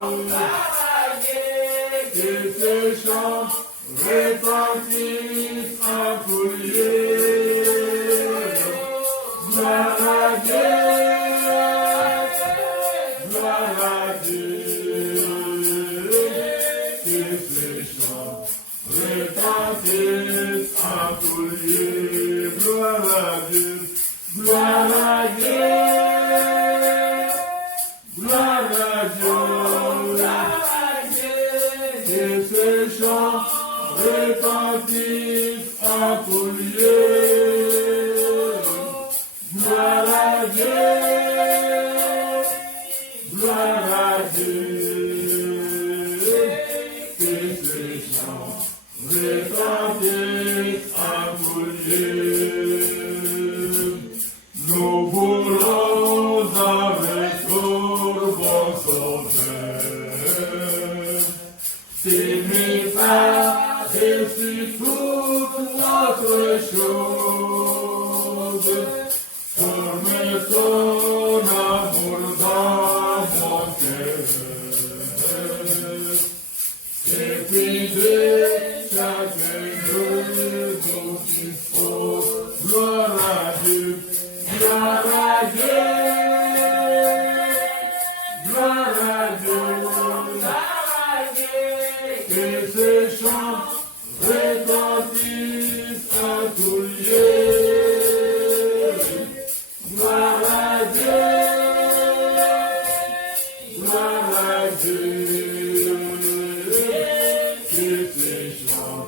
Que ces chants retentissent en tout lieu. Gloire à Dieu, gloire à Dieu. Que ces chants retentissent en tout lieu. Gloire à Dieu, gloire à Dieu. Gloire à Dieu, que ces chants retentissent en tout lieu. Gloire à Dieu, gloire à Dieu, que ces chants retentissent en tout lieu. Nous voulons avec bon sauveur, t'aimer par-dessus toute autre chose, comme ton amour dans mon cœur, et puis de chaque jour nous il faut gloire à Dieu, gloire à Dieu. Gloire à Dieu, que ces chants retentissent en tout lieu. Gloire à Dieu, gloire à Dieu, que ces chants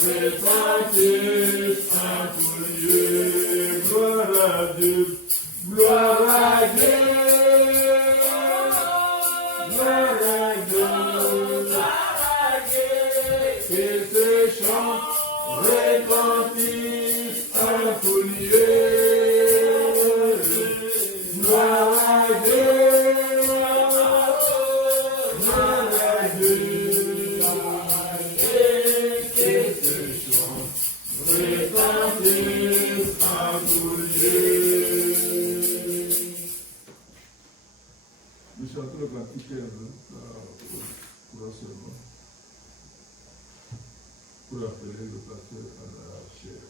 retentissent en tout lieu. Gloire à Dieu, gloire à Dieu. Que ces chants retentissent en tout lieu. Gloire à Dieu, gloire à Dieu, que ces chants retentissent en tout lieu. Nous chantons le cantique 15 pour un seul mot, pour appeler le pasteur à la chair.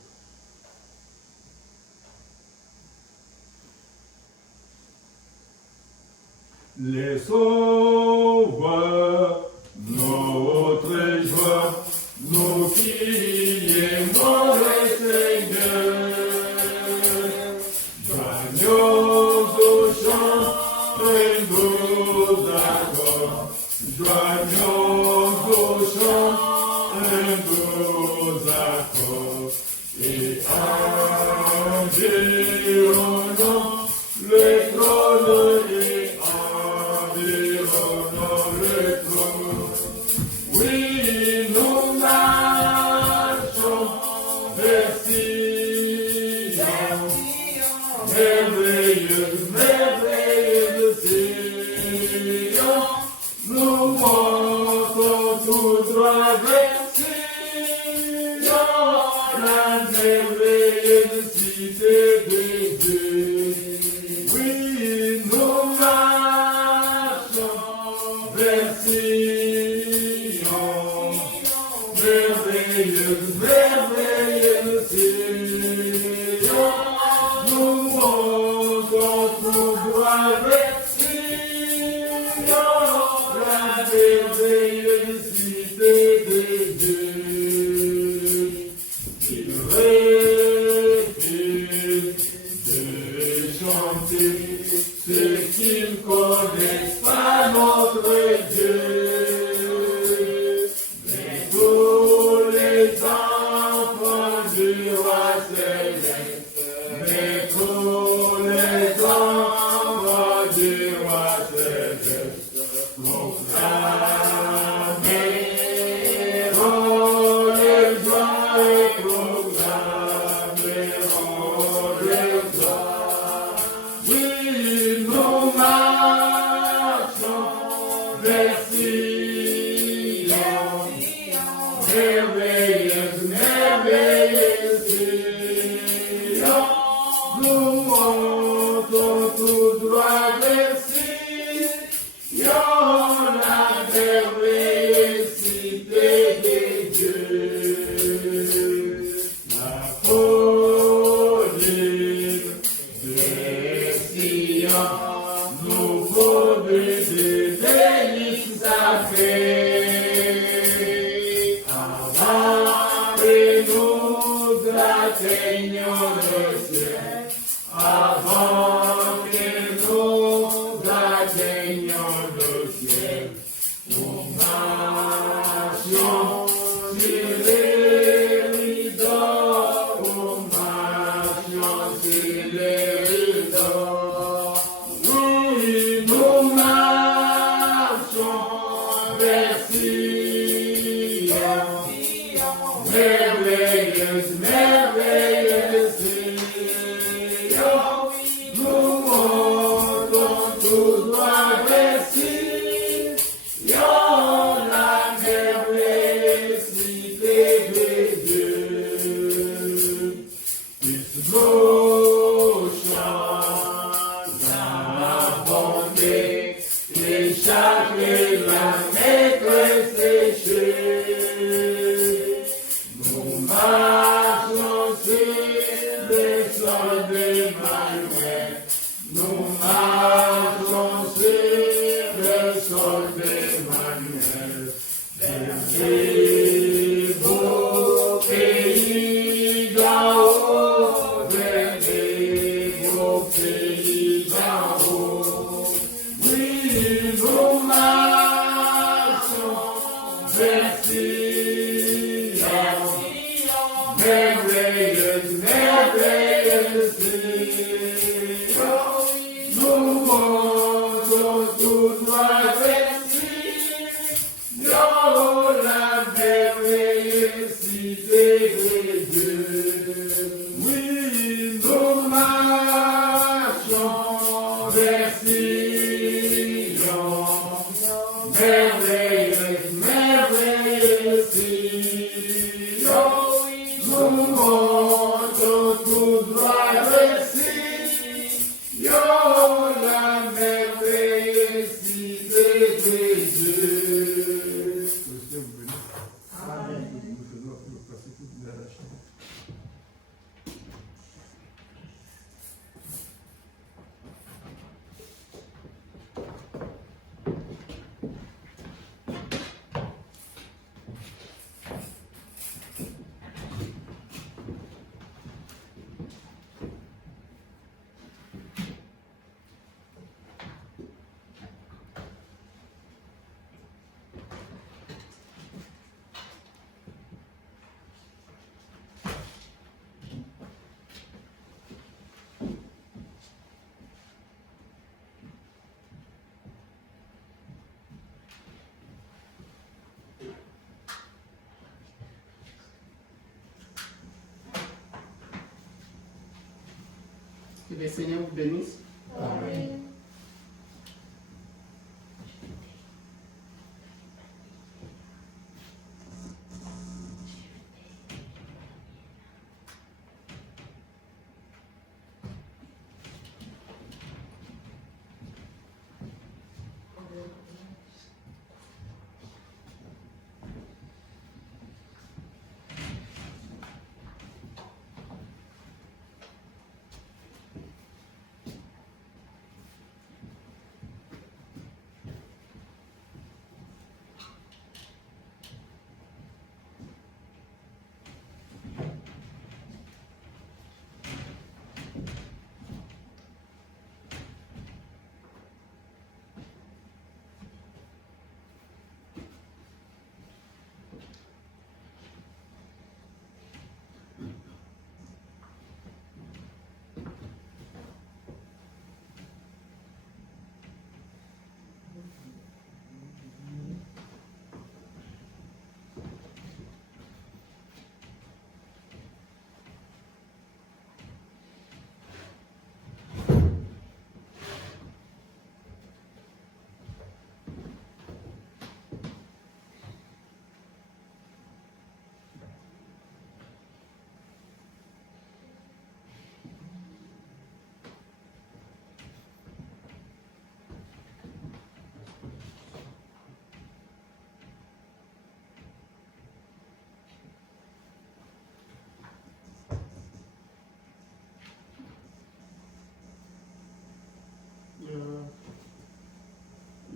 Laissons voir notre joie, nous qui aimons le Seigneur. Joignons au chant et nos accords, joignons au chant et nos accords, et environnons le trône et environnons le trône. Oui, nous marchons vers Sion, merveilleuse, merveilleuse Sion. Nous montons tout droit vers Sion, la merveilleuse cité de Dieu. Oui, nous marchons vers Sion, merveilleuse, merveilleuse Sion. Nous montons tout droit vers Sion, la merveilleuse cité de Dieu. Il répète de chanter ceux qui ne connaissent pas notre Dieu. Mais tous les enfants du roi céleste, mais tous les enfants du roi céleste, proclameront les joies et proclameront les joies. Oui, nous marchons vers Sion, merveilleuse, merveilleuse Sion. atteignons le ciel, avant que nous atteignions le ciel, nous marchions sur les rideaux, nous marchions sur les rideaux. Oui, nous marchons vers Sion, merveilleuse, merveilleuse Sion. Nous montons tout droit vers Sion, la merveilleuse cité de Dieu. Tous nos chants à la bonté et chaque lamette séchée. Nous marchons sur le sol d'Emmanuel. Nous marchons sur le sol d'Emmanuel. Vers les beaux pays d'en haut, vers les beaux pays d'en haut. Oui, nous marchons vers Sion, merveilleuse, merveilleuse Sion. Nous montons tout droit vers Sion, la merveilleuse cité de Dieu. Oui, nous marchons vers Sion, merveilleuse, merveilleuse Sion. Nous montons tout droit vers Sion, la merveilleuse cité de Dieu. Que le Seigneur vous bénisse. Amen.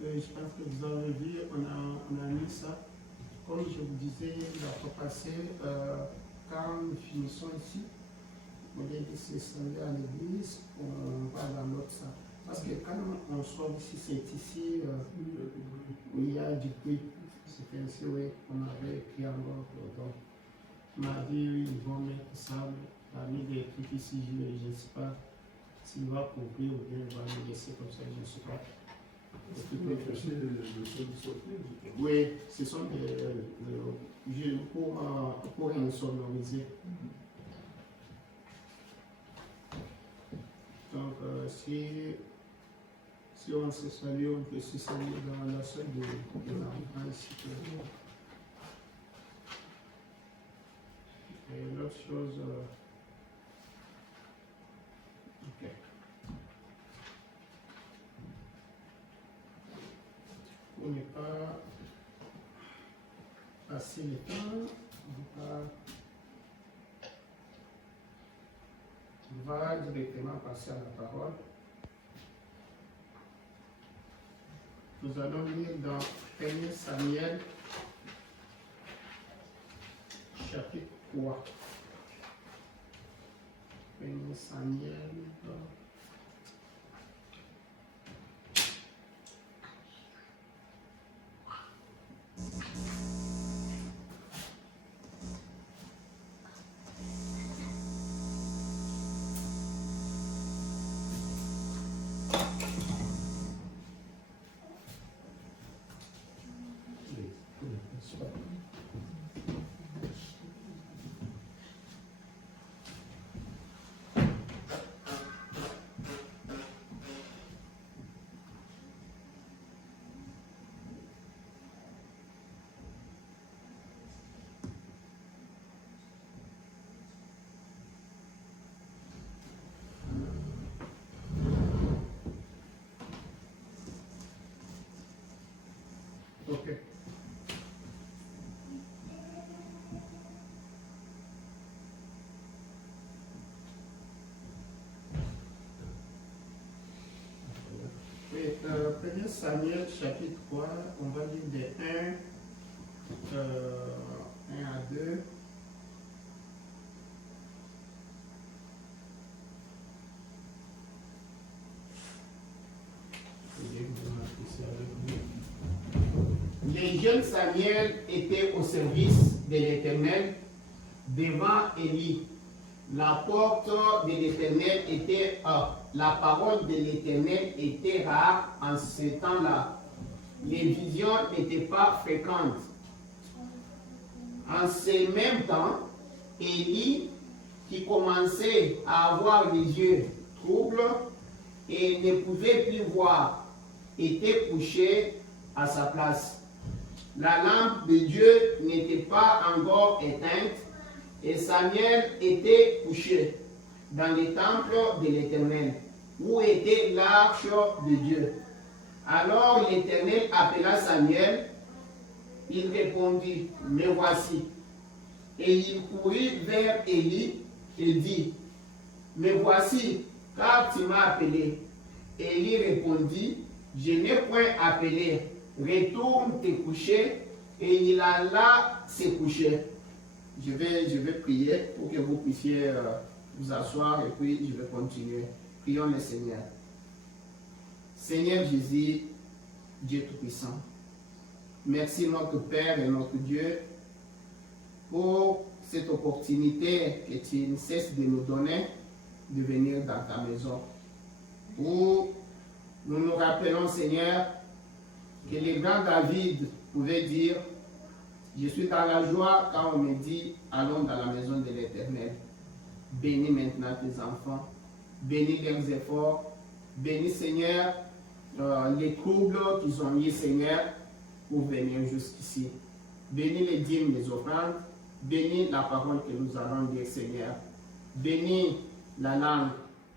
Je pense que vous avez vu, on a mis ça. Comme je vous disais la fois passée, quand nous finissons ici, au lieu de se ressembler à l'église, on va dans l'autre salle. Parce que quand on sort d'ici, c'est ici où il y a du bruit. C'est ainsi, oui, on avait écrit encore. Donc, on m'a dit, oui, ils vont mettre ça parmi des trucs ici, je ne sais pas s'il va couvrir ou bien il va le laisser comme ça, je ne sais pas. Oui, ce sont des pour insonoriser. Donc, si on se salue, on peut se saluer dans la salle de l'enfant ici. Et l'autre chose, ok. Pour ne pas passer le temps, on va directement passer à la parole. Nous allons lire dans 1 Samuel, chapitre 3. 1 Samuel. Ok. Et 1 Samuel chapitre 3, on va lire des 1 à 2. Les jeunes Samuel étaient au service de l'Éternel devant Élie. La porte de l'Éternel était la parole de l'Éternel était rare en ce temps-là. Les visions n'étaient pas fréquentes. En ce même temps, Élie, qui commençait à avoir les yeux troubles et ne pouvait plus voir, était couché à sa place. La lampe de Dieu n'était pas encore éteinte et Samuel était couché dans le temple de l'Éternel, où était l'arche de Dieu. Alors l'Éternel appela Samuel. Il répondit, me voici. Et il courut vers Élie et dit, me voici, car tu m'as appelé. Élie répondit, je n'ai point appelé. Retourne te coucher. Et il alla se coucher. Je vais prier pour que vous puissiez vous asseoir et puis je vais continuer. Prions le Seigneur. Seigneur Jésus, Dieu Tout-Puissant, merci notre Père et notre Dieu pour cette opportunité que tu ne cesses de nous donner de venir dans ta maison. Où nous nous rappelons, Seigneur, que le grand David pouvait dire, je suis dans la joie quand on me dit, allons dans la maison de l'Éternel. Bénis maintenant tes enfants, bénis leurs efforts, bénis Seigneur les troubles qu'ils ont mis Seigneur pour venir jusqu'ici. Bénis les dîmes, les offrandes, bénis la parole que nous allons dire Seigneur. Bénis la langue,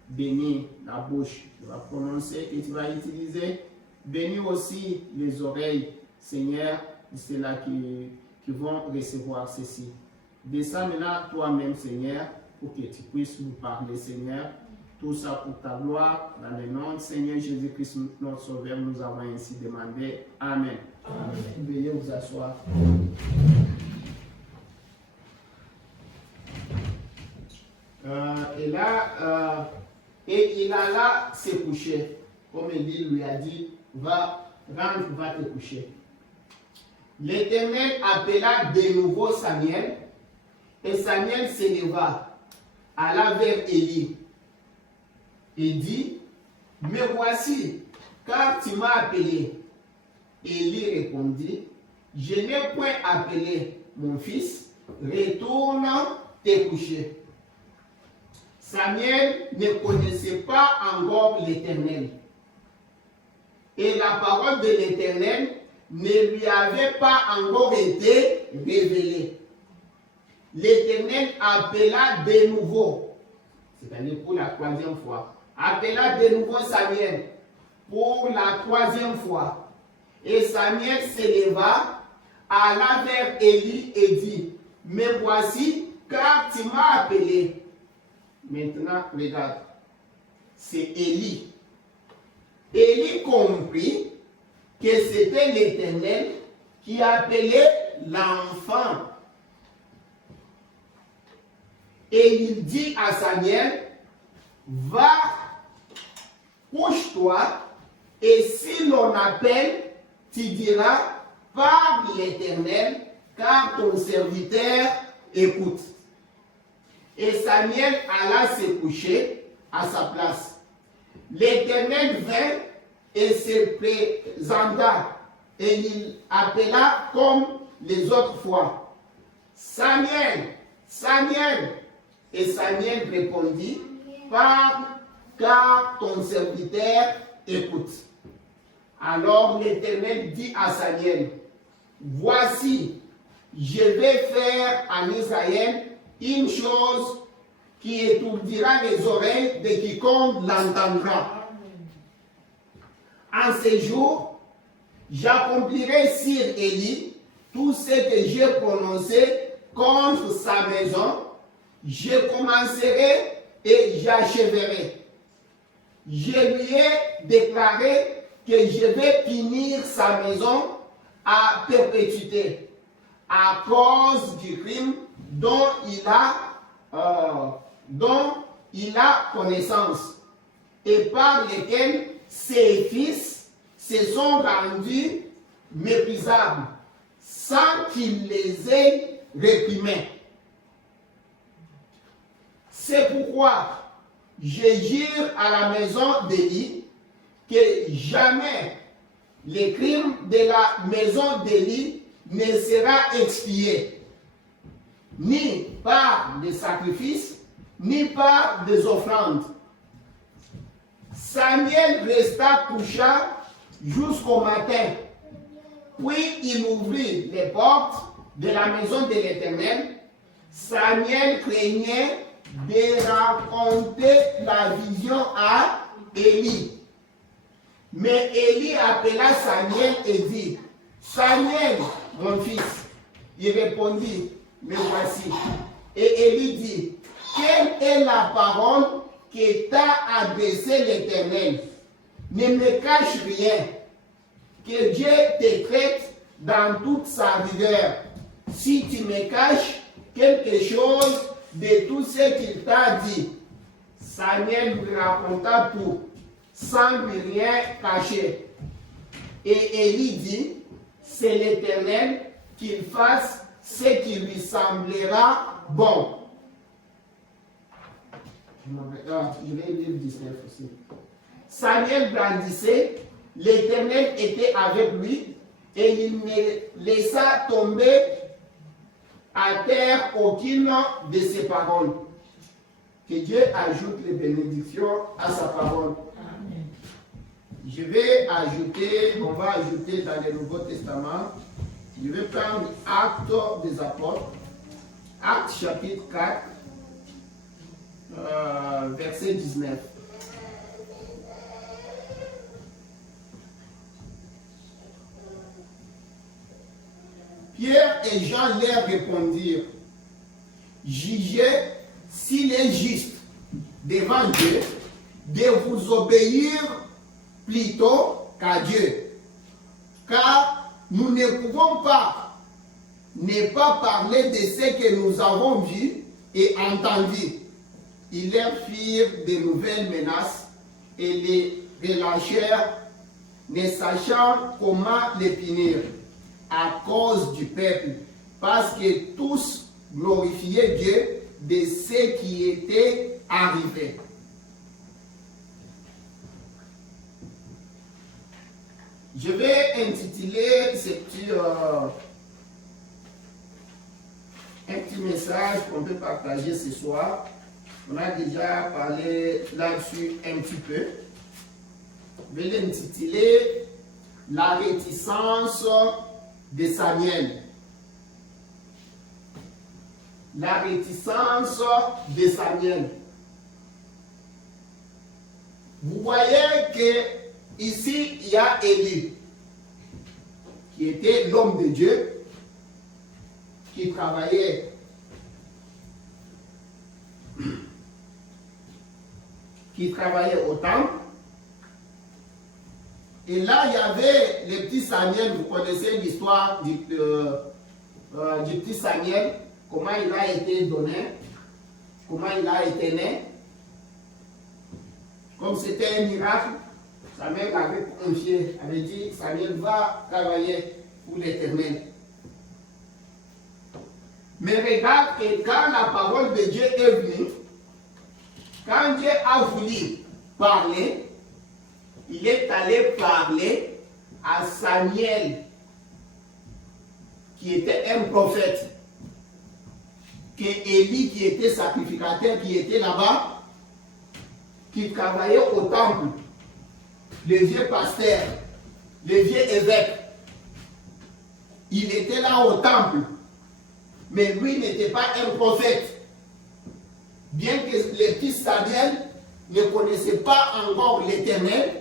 bénis la bouche que tu vas prononcer et tu vas utiliser. Bénis aussi les oreilles, Seigneur, de ceux-là qui vont recevoir ceci. Descends maintenant toi-même, Seigneur, pour que tu puisses nous parler, Seigneur. Tout ça pour ta gloire, dans le nom de Seigneur Jésus-Christ, notre Sauveur, nous avons ainsi demandé. Amen. Amen. Veuillez vous asseoir. Et il alla se coucher. Comme Élie lui a dit, rentre, va te coucher. L'Éternel appela de nouveau Samuel, et Samuel s'éleva, alla vers Élie, et dit, me voici, car tu m'as appelé. Élie répondit, je n'ai point appelé mon fils, retourne te coucher. Samuel ne connaissait pas encore l'Éternel. Et la parole de l'Éternel ne lui avait pas encore été révélée. L'Éternel appela de nouveau, c'est-à-dire pour la troisième fois, appela de nouveau Samuel pour la troisième fois. Et Samuel s'éleva, alla vers Élie et dit, me voici, car tu m'as appelé. Maintenant, regarde, c'est Élie. Élie comprit que c'était l'Éternel qui appelait l'enfant. Et il dit à Samuel, va, couche-toi, et si l'on appelle, tu diras, parle l'Éternel, car ton serviteur écoute. Et Samuel alla se coucher à sa place. L'Éternel vint et se présenta, et il appela comme les autres fois, Samuel, Samuel. Et Samuel répondit, parle, car ton serviteur écoute. Alors l'Éternel dit à Samuel, voici, je vais faire en Israël une chose qui étourdira les oreilles de quiconque l'entendra. En ces jours, j'accomplirai sur Élie tout ce que j'ai prononcé contre sa maison. Je commencerai et j'achèverai. Je lui ai déclaré que je vais punir sa maison à perpétuité à cause du crime dont il a connaissance et par lequel ses fils se sont rendus méprisables sans qu'il les ait réprimés. C'est pourquoi je jure à la maison d'Élie que jamais le crime de la maison d'Élie ne sera expié, ni par des sacrifices, ni par des offrandes. Samuel resta couché jusqu'au matin, puis il ouvrit les portes de la maison de l'Éternel. Samuel craignait de raconter la vision à Élie. Mais Élie appela Samuel et dit, Samuel, mon fils. Il répondit, me voici. Et Élie dit, quelle est la parole que t'a adressée l'Éternel? Ne me cache rien, que Dieu te traite dans toute sa rigueur. Si tu me caches quelque chose de tout ce qu'il t'a dit. Samuel lui raconta tout, sans lui rien cacher. Et Élie dit, c'est l'Éternel qu'il fasse ce qui lui semblera bon. Je vais lire 19 aussi. Samuel grandissait, l'Éternel était avec lui, et il ne laissa tomber à terre aucune de ses paroles. Que Dieu ajoute les bénédictions à sa parole. Amen. Je vais ajouter, on va ajouter dans le Nouveau Testament, je vais prendre Actes des Apôtres, Actes chapitre 4, verset 19. Pierre et Jean leur répondirent, jugez s'il est juste devant Dieu de vous obéir plutôt qu'à Dieu. Car nous ne pouvons pas ne pas parler de ce que nous avons vu et entendu. ils leur firent de nouvelles menaces et les relâchèrent, ne sachant comment les punir à cause du peuple, parce que tous glorifiaient Dieu de ce qui était arrivé. Je vais intituler ce un petit message qu'on peut partager ce soir. On a déjà parlé là-dessus un petit peu. Je vais l'intituler La réticence de Samuel. La réticence de Samuel. Vous voyez que ici il y a Élie, qui était l'homme de Dieu, qui travaillait au temple. Et là, il y avait le petit Samuel. Vous connaissez l'histoire du petit Samuel, comment il a été donné, comment il a été né. Comme c'était un miracle, Samuel avait confié, avait dit, Samuel va travailler pour l'Éternel. Mais regarde que quand la parole de Dieu est venue, quand Dieu a voulu parler, il est allé parler à Samuel, qui était un prophète, que Élie, qui était sacrificateur, qui était là-bas, qui travaillait au temple, le vieux pasteur, le vieux évêque. Il était là au temple, mais lui n'était pas un prophète. Bien que le petit Samuel ne connaissait pas encore l'Éternel,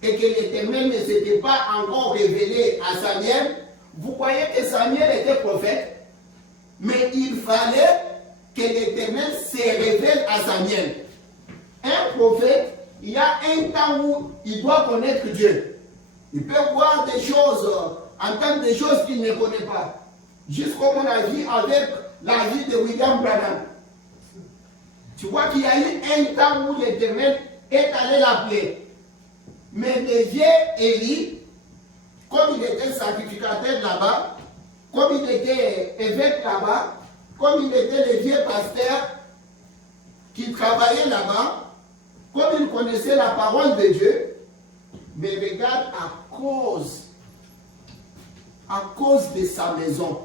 et que l'Éternel ne s'était pas encore révélé à Samuel, vous voyez que Samuel était prophète, mais il fallait que l'Éternel se révèle à Samuel. Un prophète, il y a un temps où il doit connaître Dieu. Il peut voir des choses, entendre des choses qu'il ne connaît pas. Juste comme on a vu avec la vie de William Branham. Tu vois qu'il y a eu un temps où l'Éternel est allé l'appeler. Mais le vieux Élie, comme il était sacrificateur là-bas, comme il était évêque là-bas, comme il était le vieux pasteur qui travaillait là-bas, comme il connaissait la parole de Dieu, mais regarde, à cause de sa maison.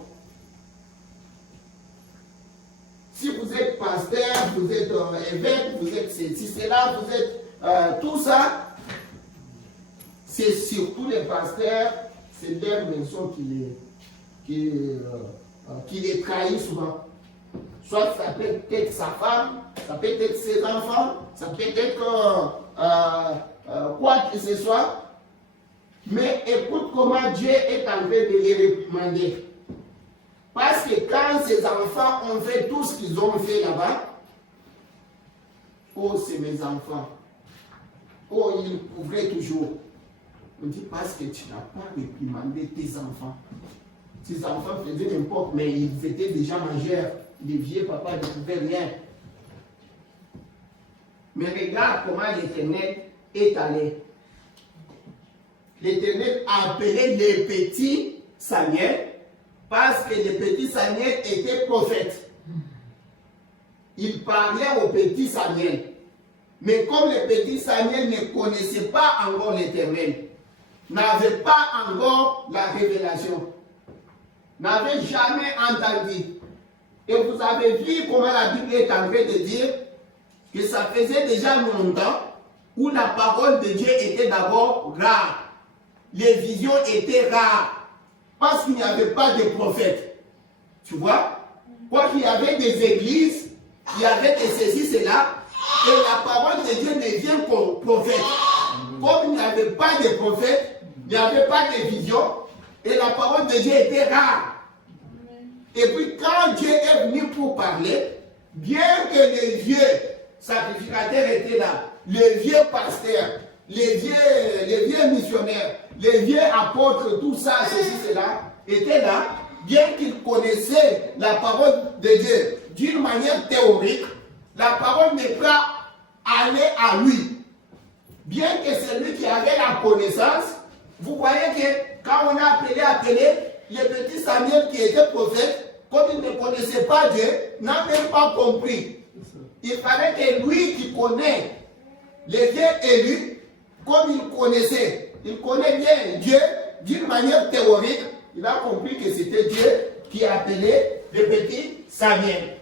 Si vous êtes pasteur, vous êtes évêque, vous êtes ceci, cela, vous êtes tout ça, c'est surtout les pasteurs, c'est leur maison qui les trahit souvent. Soit ça peut être sa femme, ça peut être ses enfants, ça peut être quoi que ce soit. Mais écoute comment Dieu est en train de les réprimander. Parce que quand ces enfants ont fait tout ce qu'ils ont fait là-bas, oh, c'est mes enfants. Oh, ils couvraient toujours. On dit parce que tu n'as pas réprimandé tes enfants. Tes enfants faisaient n'importe, mais ils étaient déjà majeurs. Les vieux papas ne pouvaient rien. Mais regarde comment l'Éternel est allé. L'Éternel a appelé le petit Samuel parce que le petit Samuel était prophète. Il parlait au petit Samuel. Mais comme le petit Samuel ne connaissait pas encore l'Éternel, n'avait pas encore la révélation, n'avait jamais entendu. Et vous avez vu comment la Bible est en train de dire que ça faisait déjà longtemps où la parole de Dieu était d'abord rare. Les visions étaient rares parce qu'il n'y avait pas de prophètes. Tu vois? Quoi qu'il y avait des églises, il y avait des ceci, cela, et la parole de Dieu ne vient qu'aux prophètes. Comme il n'y avait pas de prophètes, il n'y avait pas de visions, et la parole de Dieu était rare. Et puis quand Dieu est venu pour parler, bien que les vieux sacrificateurs étaient là, les vieux pasteurs, les vieux missionnaires, les vieux apôtres, tout ça, ceci, cela, étaient là, bien qu'ils connaissaient la parole de Dieu d'une manière théorique, la parole n'est pas allée à lui. Bien que c'est lui qui avait la connaissance, vous voyez que quand on a appelé, le petit Samuel qui était prophète, comme il ne connaissait pas Dieu, n'a même pas compris. Il fallait que lui qui connaît les vieux élus, comme il connaît bien Dieu d'une manière théorique, il a compris que c'était Dieu qui appelait le petit Samuel.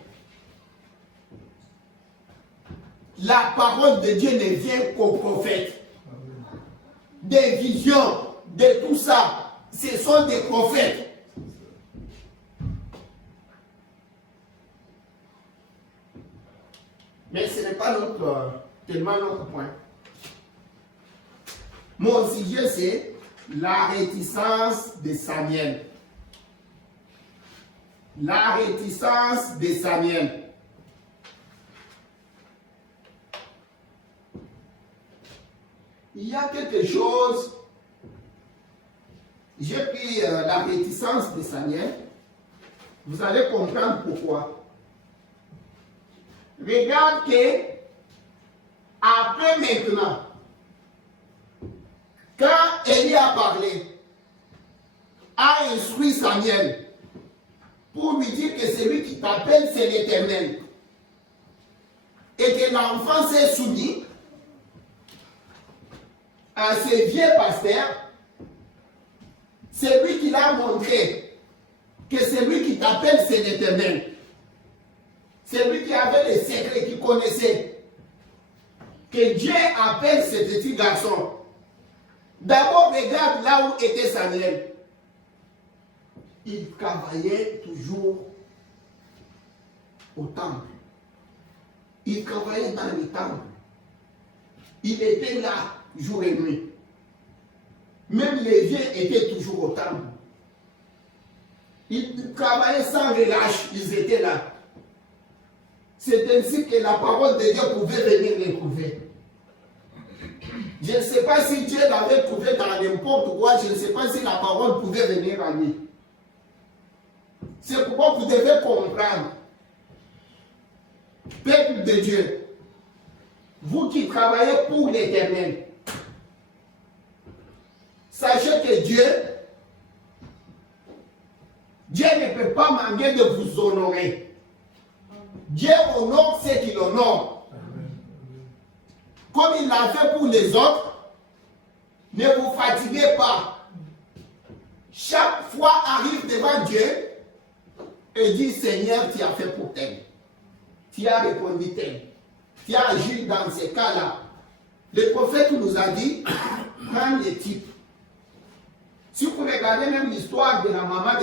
La parole de Dieu ne vient qu'aux prophètes. Des visions, de tout ça, ce sont des prophètes. Mais ce n'est pas tellement notre point. Mon sujet, c'est la réticence de Samuel. La réticence de Samuel. Il y a quelque chose, j'ai pris la réticence de Samuel, vous allez comprendre pourquoi. Regarde que, après maintenant, quand Élie a parlé, a instruit Samuel pour lui dire que celui qui t'appelle, c'est l'Éternel, et que l'enfant s'est soumis à ce vieux pasteur, c'est lui qui l'a montré que celui qui t'appelle, c'est l'Éternel. C'est lui qui avait les secrets, qui connaissait que Dieu appelle ce petit garçon. D'abord, regarde là où était Samuel. Il travaillait toujours au temple. Il travaillait dans le temple. Il était là jour et nuit. Même les vieux étaient toujours au temple. Ils travaillaient sans relâche, ils étaient là. C'est ainsi que la parole de Dieu pouvait venir les trouver. Je ne sais pas si Dieu l'avait trouvé dans n'importe quoi, je ne sais pas si la parole pouvait venir à lui. C'est pourquoi vous devez comprendre, peuple de Dieu, vous qui travaillez pour l'Éternel, sachez que Dieu ne peut pas manquer de vous honorer. Dieu honore ceux qui l'honorent. Comme il l'a fait pour les autres, ne vous fatiguez pas. Chaque fois arrive devant Dieu et dit, Seigneur, tu as fait pour tel. Tu as répondu tel. Tu as agi dans ces cas-là. Le prophète nous a dit, prends les types. Si vous regardez même l'histoire de la maman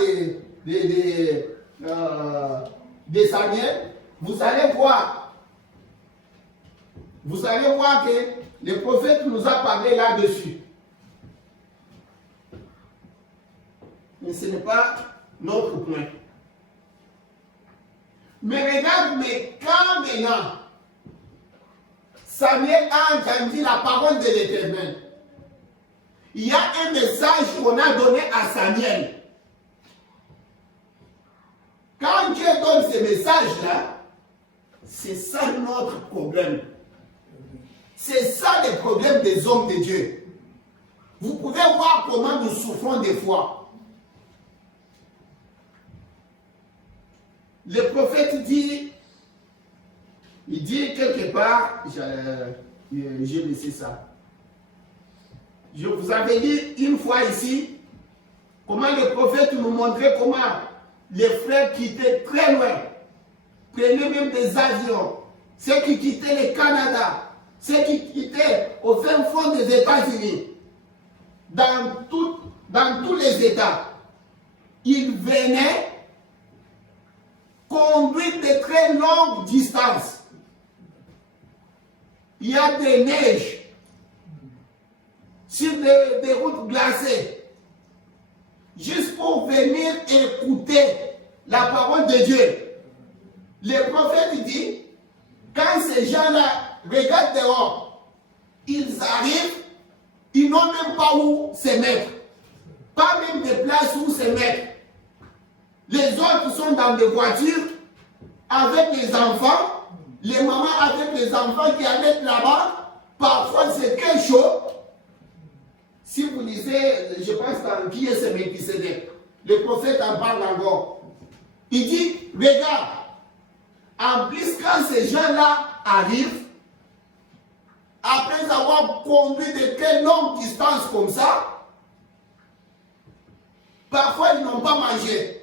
de Samuel, vous allez voir que le prophète nous a parlé là-dessus. Mais ce n'est pas notre point. Mais regarde, mais quand maintenant Samuel a entendu la parole de l'Éternel, il y a un message qu'on a donné à Samuel. Quand Dieu donne ce message-là, c'est ça notre problème. C'est ça le problème des hommes de Dieu. Vous pouvez voir comment nous souffrons des fois. Le prophète dit, il dit quelque part, j'ai laissé ça. Je vous avais dit une fois ici, comment le prophète nous montrait comment les frères quittaient très loin, prenaient même des avions, ceux qui quittaient le Canada, ceux qui quittaient au fin fond des États-Unis, dans tous les États, ils venaient conduire de très longues distances. Il y a des neiges sur des routes glacées, juste pour venir écouter la parole de Dieu. Le prophète dit, quand ces gens-là regardent dehors, ils arrivent, ils n'ont même pas où se mettre, pas même de place où se mettre. Les autres sont dans des voitures avec les enfants, les mamans avec les enfants qui habitent là-bas, parfois c'est très chaud. Si vous lisez, je pense dans qui est ce Melchisédek, le prophète en parle encore. Il dit, regarde, en plus quand ces gens-là arrivent, après avoir conduit de très longues distances comme ça, parfois ils n'ont pas mangé.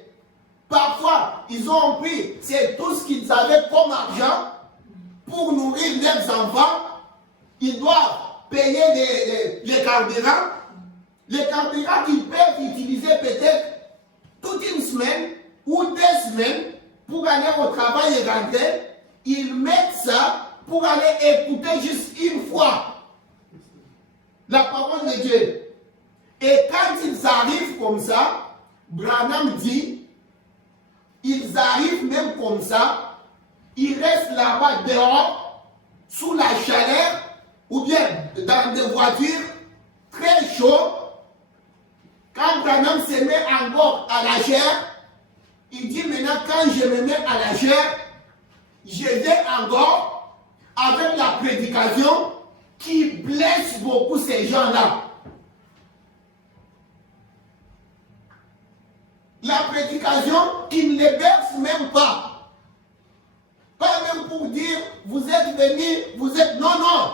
Parfois, ils ont pris, c'est tout ce qu'ils avaient comme argent pour nourrir leurs enfants. Ils doivent payer les carburants. Les carburants qu'ils peuvent utiliser peut-être toute une semaine ou 2 semaines pour aller au travail et rentrer. Ils mettent ça pour aller écouter juste une fois la parole de Dieu. Et quand ils arrivent comme ça, Branham dit, ils arrivent même comme ça, ils restent là-bas dehors, sous la chaleur, ou bien dans des voitures très chaudes. Quand Branham se met encore à la chair, il dit maintenant quand je me mets à la chair, je vais encore avec la prédication qui blesse beaucoup ces gens-là. La prédication qui ne les berce même pas. Pas même pour dire, vous êtes venus, vous êtes... Non, non.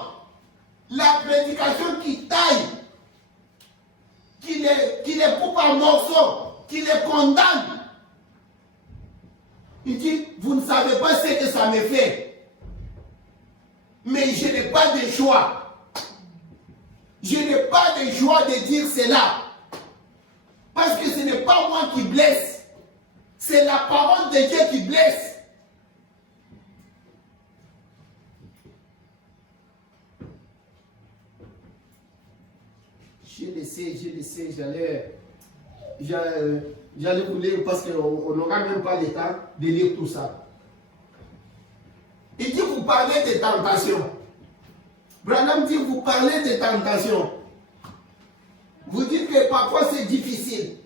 La prédication qui taille, qui les coupe en morceaux, qui les condamne. Il dit, vous ne savez pas ce que ça me fait. Mais je n'ai pas de choix. Je n'ai pas de choix de dire cela. Parce que ce n'est pas moi qui blesse. C'est la parole de Dieu qui blesse. Je le sais, j'allais vous lire parce qu'on n'aura même pas le temps de lire tout ça. Il dit, vous parlez de tentation. Branham dit, vous parlez de tentation. Vous dites que parfois c'est difficile.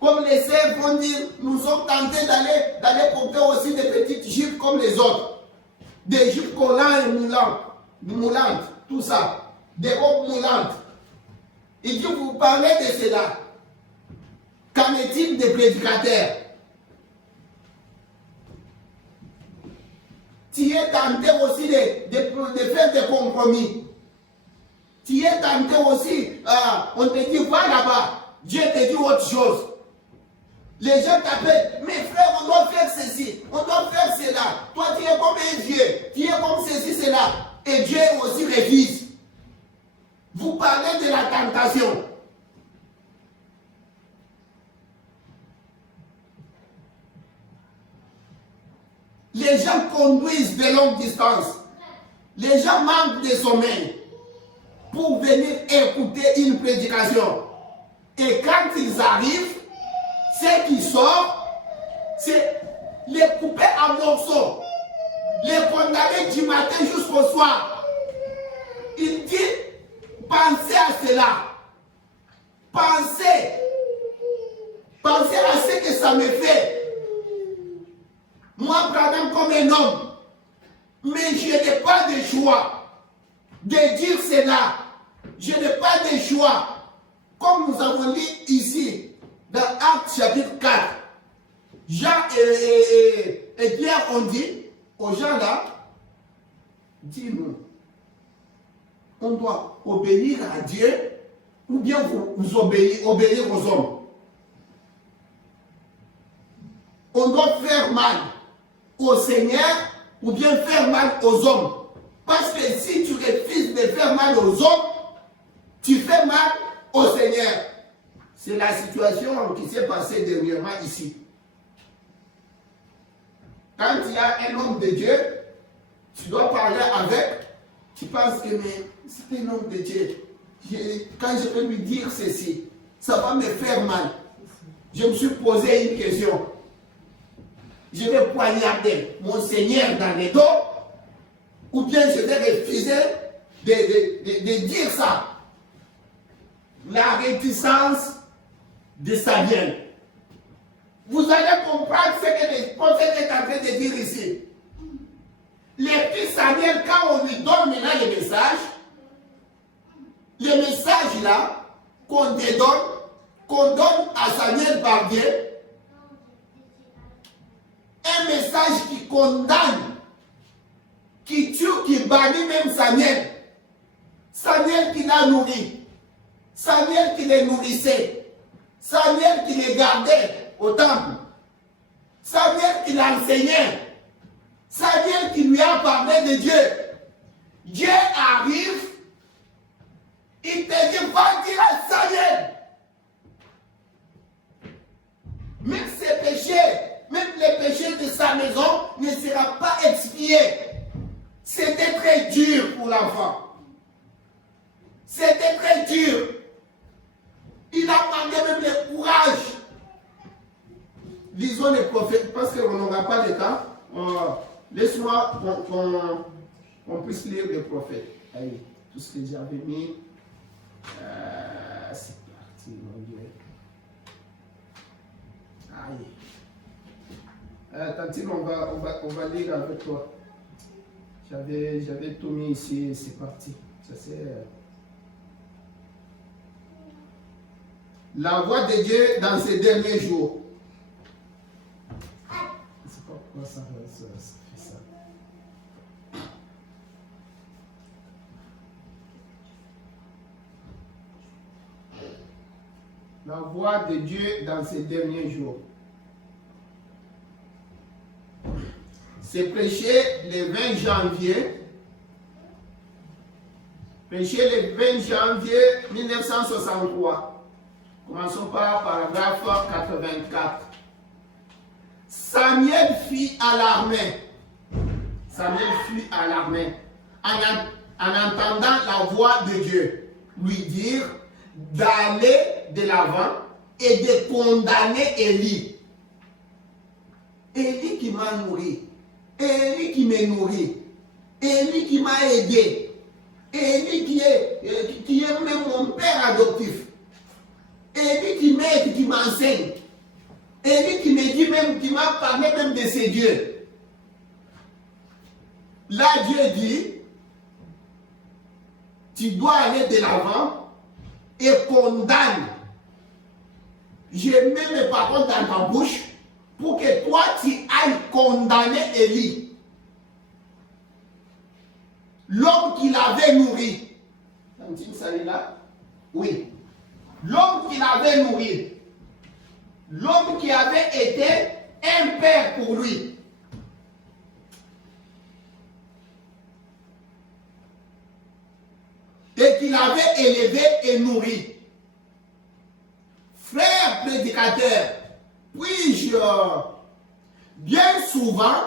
Comme les sœurs vont dire, nous sommes tentés d'aller porter aussi des petites jupes comme les autres. Des jupes collantes et moulantes, tout ça. Des robes moulantes. Il dit, vous parlez de cela. Qu'en est-il des prédicateurs? Tu es tenté aussi de faire des compromis. Tu es tenté aussi, on te dit, va là-bas. Dieu te dit autre chose. Les gens t'appellent, mes frères, on doit faire ceci, on doit faire cela. Toi, tu es comme un vieux, tu es comme ceci, cela. Et Dieu aussi révise. Vous parlez de la tentation. Les gens conduisent de longues distances. Les gens manquent de sommeil pour venir écouter une prédication. Et quand ils arrivent, ce qui sort, c'est les couper en morceaux, les condamner du matin jusqu'au soir. Il dit, pensez à cela. Pensez à ce que ça me fait. Moi, Branham, comme un homme, mais je n'ai pas de choix de dire cela. Je n'ai pas de choix. Comme nous avons lu ici, dans Actes chapitre 4, Jean et Pierre ont dit aux gens là, dis-nous, on doit obéir à Dieu ou bien vous obéir aux hommes. On doit faire mal au Seigneur ou bien faire mal aux hommes. Parce que si tu refuses de faire mal aux hommes, tu fais mal au Seigneur. C'est la situation qui s'est passée dernièrement ici. Quand il y a un homme de Dieu, tu dois parler avec, tu penses que c'est un homme de Dieu. Quand je peux lui dire ceci, ça va me faire mal. Je me suis posé une question. Je vais poignarder mon Seigneur dans les dos, ou bien je vais refuser de dire ça. La réticence de sa vienne. Vous allez comprendre ce que le prophète est en train de dire ici. les petits Samuel, quand on lui donne maintenant les messages là, qu'on donne à Samuel par Dieu, un message qui condamne, qui tue, qui bannit même Samuel. Samuel qui l'a nourri, Samuel qui les nourrissait, Samuel qui les gardait au temple, Samuel qui l'enseignait, Samuel qui lui a parlé de Dieu. Dieu arrive, il te dit, va dire à Samuel. Même ses péchés, même les péchés de sa maison ne seront pas expiés. C'était très dur pour l'enfant. C'était très dur. Il a demandé même le courage. Lisons les prophètes, parce qu'on n'aura pas le temps. Laisse-moi qu'on puisse lire les prophètes. Allez, tout ce que j'avais mis. C'est parti, mon Dieu. Aïe. Tantine, on va lire avec toi. J'avais tout mis ici, c'est parti. Ça c'est. La voix de Dieu dans ces derniers jours. Je ne sais pas pourquoi ça fait ça. La voix de Dieu dans ces derniers jours. C'est prêché le 20 janvier. Prêché le 20 janvier 1963. Commençons par paragraphe 84. Samuel fut alarmé. Samuel fut alarmé en entendant la voix de Dieu lui dire d'aller de l'avant et de condamner Élie. Élie qui m'a nourri. Élie qui m'a nourri. Élie qui m'a aidé. Élie qui est même mon père adoptif. Élie qui m'aide, qui m'enseigne. Élie qui me dit même, qui m'a parlé même de ses dieux. Là, Dieu dit, tu dois aller de l'avant et condamne. Je mets mes paroles dans ta bouche pour que toi, tu ailles condamner Élie. L'homme qui l'avait nourri. Tantine Salila? Oui. L'homme qui l'avait nourri. L'homme qui avait été un père pour lui. Et qui l'avait élevé et nourri. Frères prédicateurs, puis-je, bien souvent,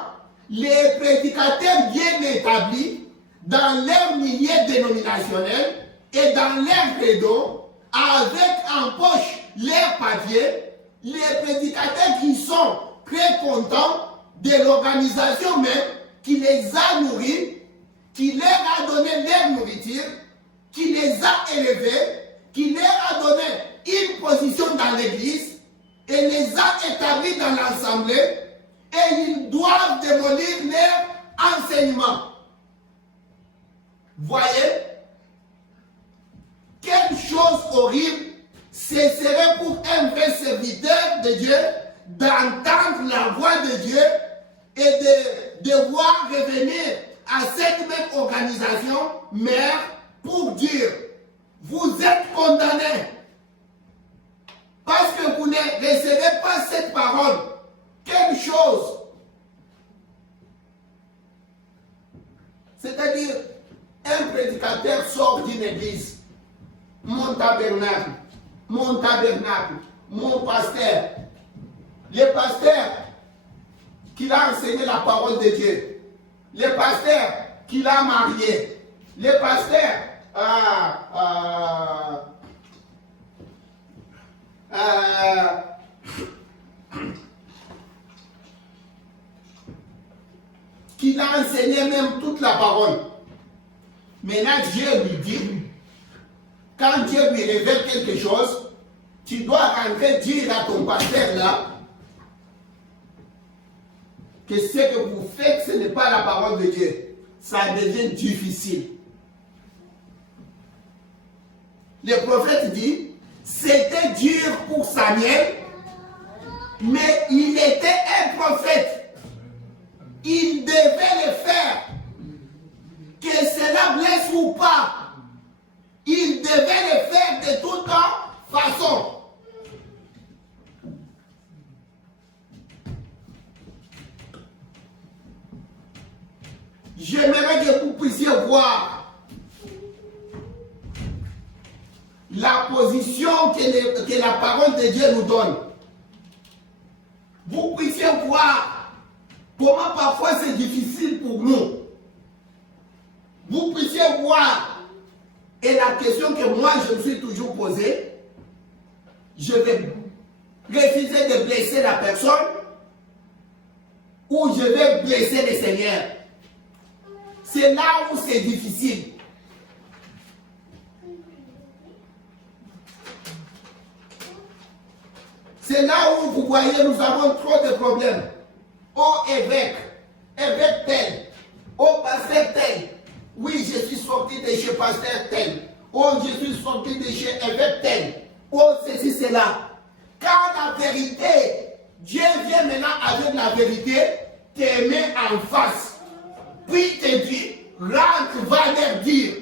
les prédicateurs bien établis dans leur milieu dénominationnel et dans leur credo, avec en poche leur papier, les prédicateurs qui sont très contents de l'organisation même qui les a nourris, qui leur a donné leur nourriture, qui les a élevés, qui leur a donné une position dans l'église et les a établis dans l'assemblée, et ils doivent démolir leur enseignement. Voyez, quelle chose horrible ce serait pour un vrai serviteur de Dieu d'entendre la voix de Dieu et de devoir revenir à cette même organisation mère pour dire, vous êtes condamnés parce que vous ne recevez pas cette parole. Quelle chose! C'est-à-dire, un prédicateur sort d'une église, mon tabernacle, mon pasteur, le pasteur qui l'a enseigné la parole de Dieu, le pasteur qui l'a marié, le pasteur qui l'a enseigné même toute la parole. Maintenant, Dieu lui dit, quand Dieu lui révèle quelque chose, tu dois rentrer dire à ton pasteur là que ce que vous faites, ce n'est pas la parole de Dieu, ça devient difficile. Le prophète dit, c'était dur pour Samuel, mais il était un prophète. Il devait le faire. Que cela blesse ou pas, il devait le faire de toute façon. J'aimerais que vous puissiez voir la position que la parole de Dieu nous donne. Vous puissiez voir comment parfois c'est difficile pour nous. Vous puissiez voir, et la question que moi je me suis toujours posée, je vais refuser de blesser la personne ou je vais blesser le Seigneur. C'est là où c'est difficile. C'est là où vous voyez, nous avons trop de problèmes. Oh évêque tel, oh pasteur tel. Oui, je suis sorti de chez pasteur tel. Oh, je suis sorti de chez évêque tel. Oh, ceci, cela. Quand la vérité, Dieu vient maintenant avec la vérité, te met en face. Puis te dit, rentre, va leur dire.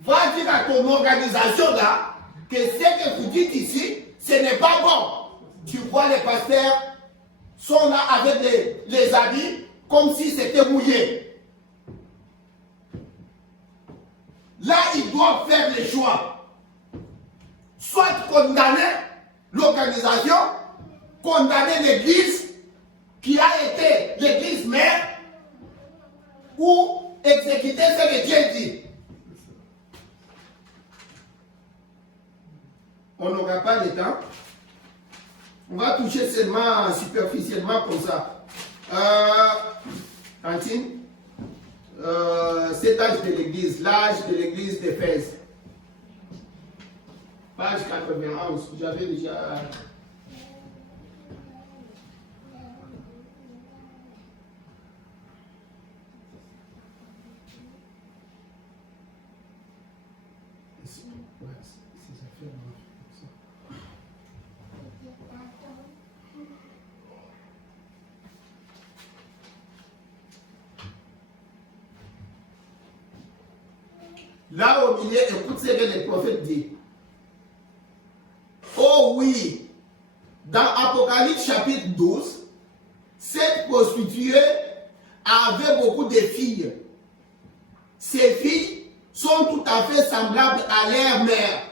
Va dire à ton organisation là, que ce que vous dites ici, ce n'est pas bon. Tu vois, les pasteurs sont là avec les habits comme si c'était mouillé. Là, ils doivent faire le choix. Soit condamner l'organisation, condamner l'église qui a été l'église mère, ou exécuter ce que Dieu dit. On n'aura pas le temps. On va toucher seulement superficiellement comme ça. Tantine, cet âge de l'église, l'âge de l'église d'Éphèse. Page 91, j'avais déjà... Là au milieu, écoute ce que le prophète dit. Oh oui, dans Apocalypse chapitre 12, cette prostituée avait beaucoup de filles. Ces filles sont tout à fait semblables à leur mère.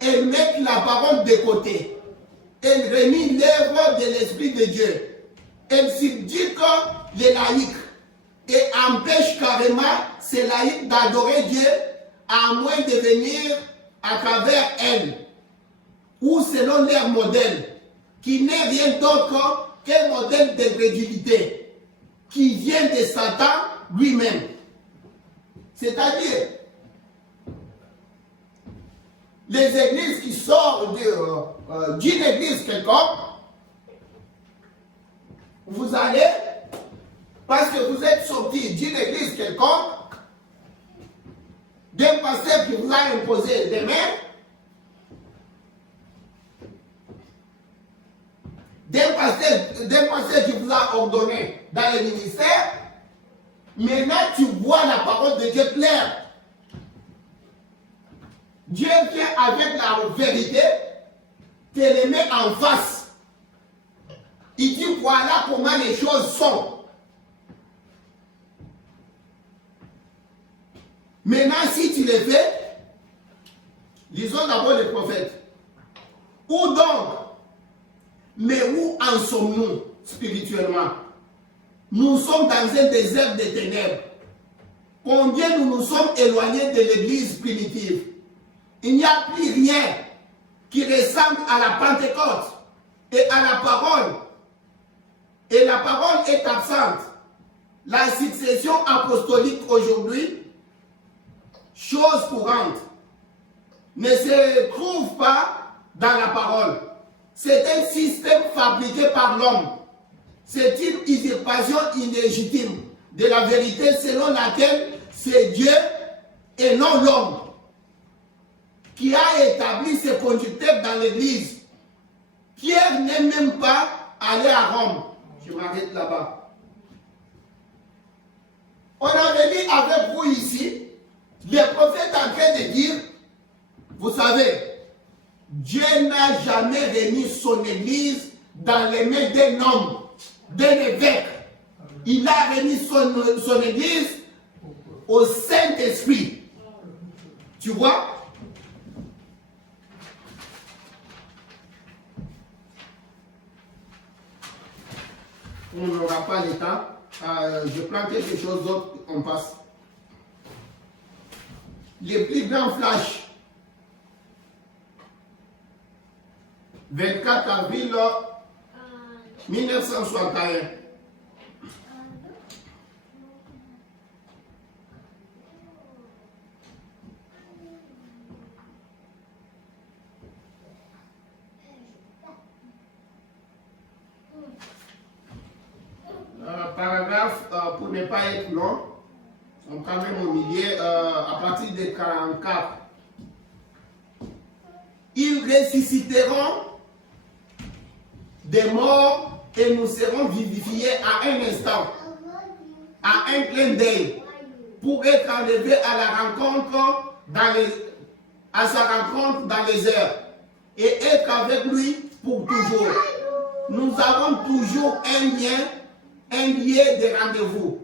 Elles mettent la parole de côté. Elles renient l'œuvre de l'Esprit de Dieu. Elles subjuguent les laïcs et empêchent carrément ces laïcs d'adorer Dieu à moins de venir à travers elles ou selon leur modèle, qui n'est rien d'autre qu'un modèle d'incrédulité qui vient de Satan lui-même. C'est-à-dire, les églises qui sortent d'une église quelconque, vous allez, parce que vous êtes sorti d'une église quelconque, d'un pasteur qui vous a imposé des mains, d'un pasteur qui vous a ordonné dans le ministère, maintenant tu vois la parole de Dieu claire. Dieu vient avec la vérité, te les met en face. Il dit voilà comment les choses sont. Maintenant, si tu les fais, lisons d'abord les prophètes. Où donc, mais où en sommes-nous spirituellement? Nous sommes dans un désert de ténèbres. Combien nous nous sommes éloignés de l'église primitive? Il n'y a plus rien qui ressemble à la Pentecôte et à la parole. Et la parole est absente. La succession apostolique aujourd'hui, chose courante, ne se trouve pas dans la parole. C'est un système fabriqué par l'homme. c'est une usurpation illégitime de la vérité selon laquelle c'est Dieu et non l'homme qui a établi ses conducteurs dans l'église. Pierre n'est même pas allé à Rome. Je m'arrête là-bas. On avait dit avec vous ici, le prophète en train de dire, vous savez, Dieu n'a jamais remis son église dans les mains d'un homme, d'un évêque. Il a remis son église au Saint-Esprit. Tu vois? On n'aura pas le temps. Je prends quelque chose d'autre, on passe. Les plus grands flashs. 24 avril 1961. Paragraphe, pour ne pas être long, on prend même au milieu, à partir de 44. Ils ressusciteront des morts et nous serons vivifiés à un instant, à un clin d'œil, pour être enlevés à la rencontre à sa rencontre dans les airs et être avec lui pour toujours. Nous avons toujours un lien de rendez-vous.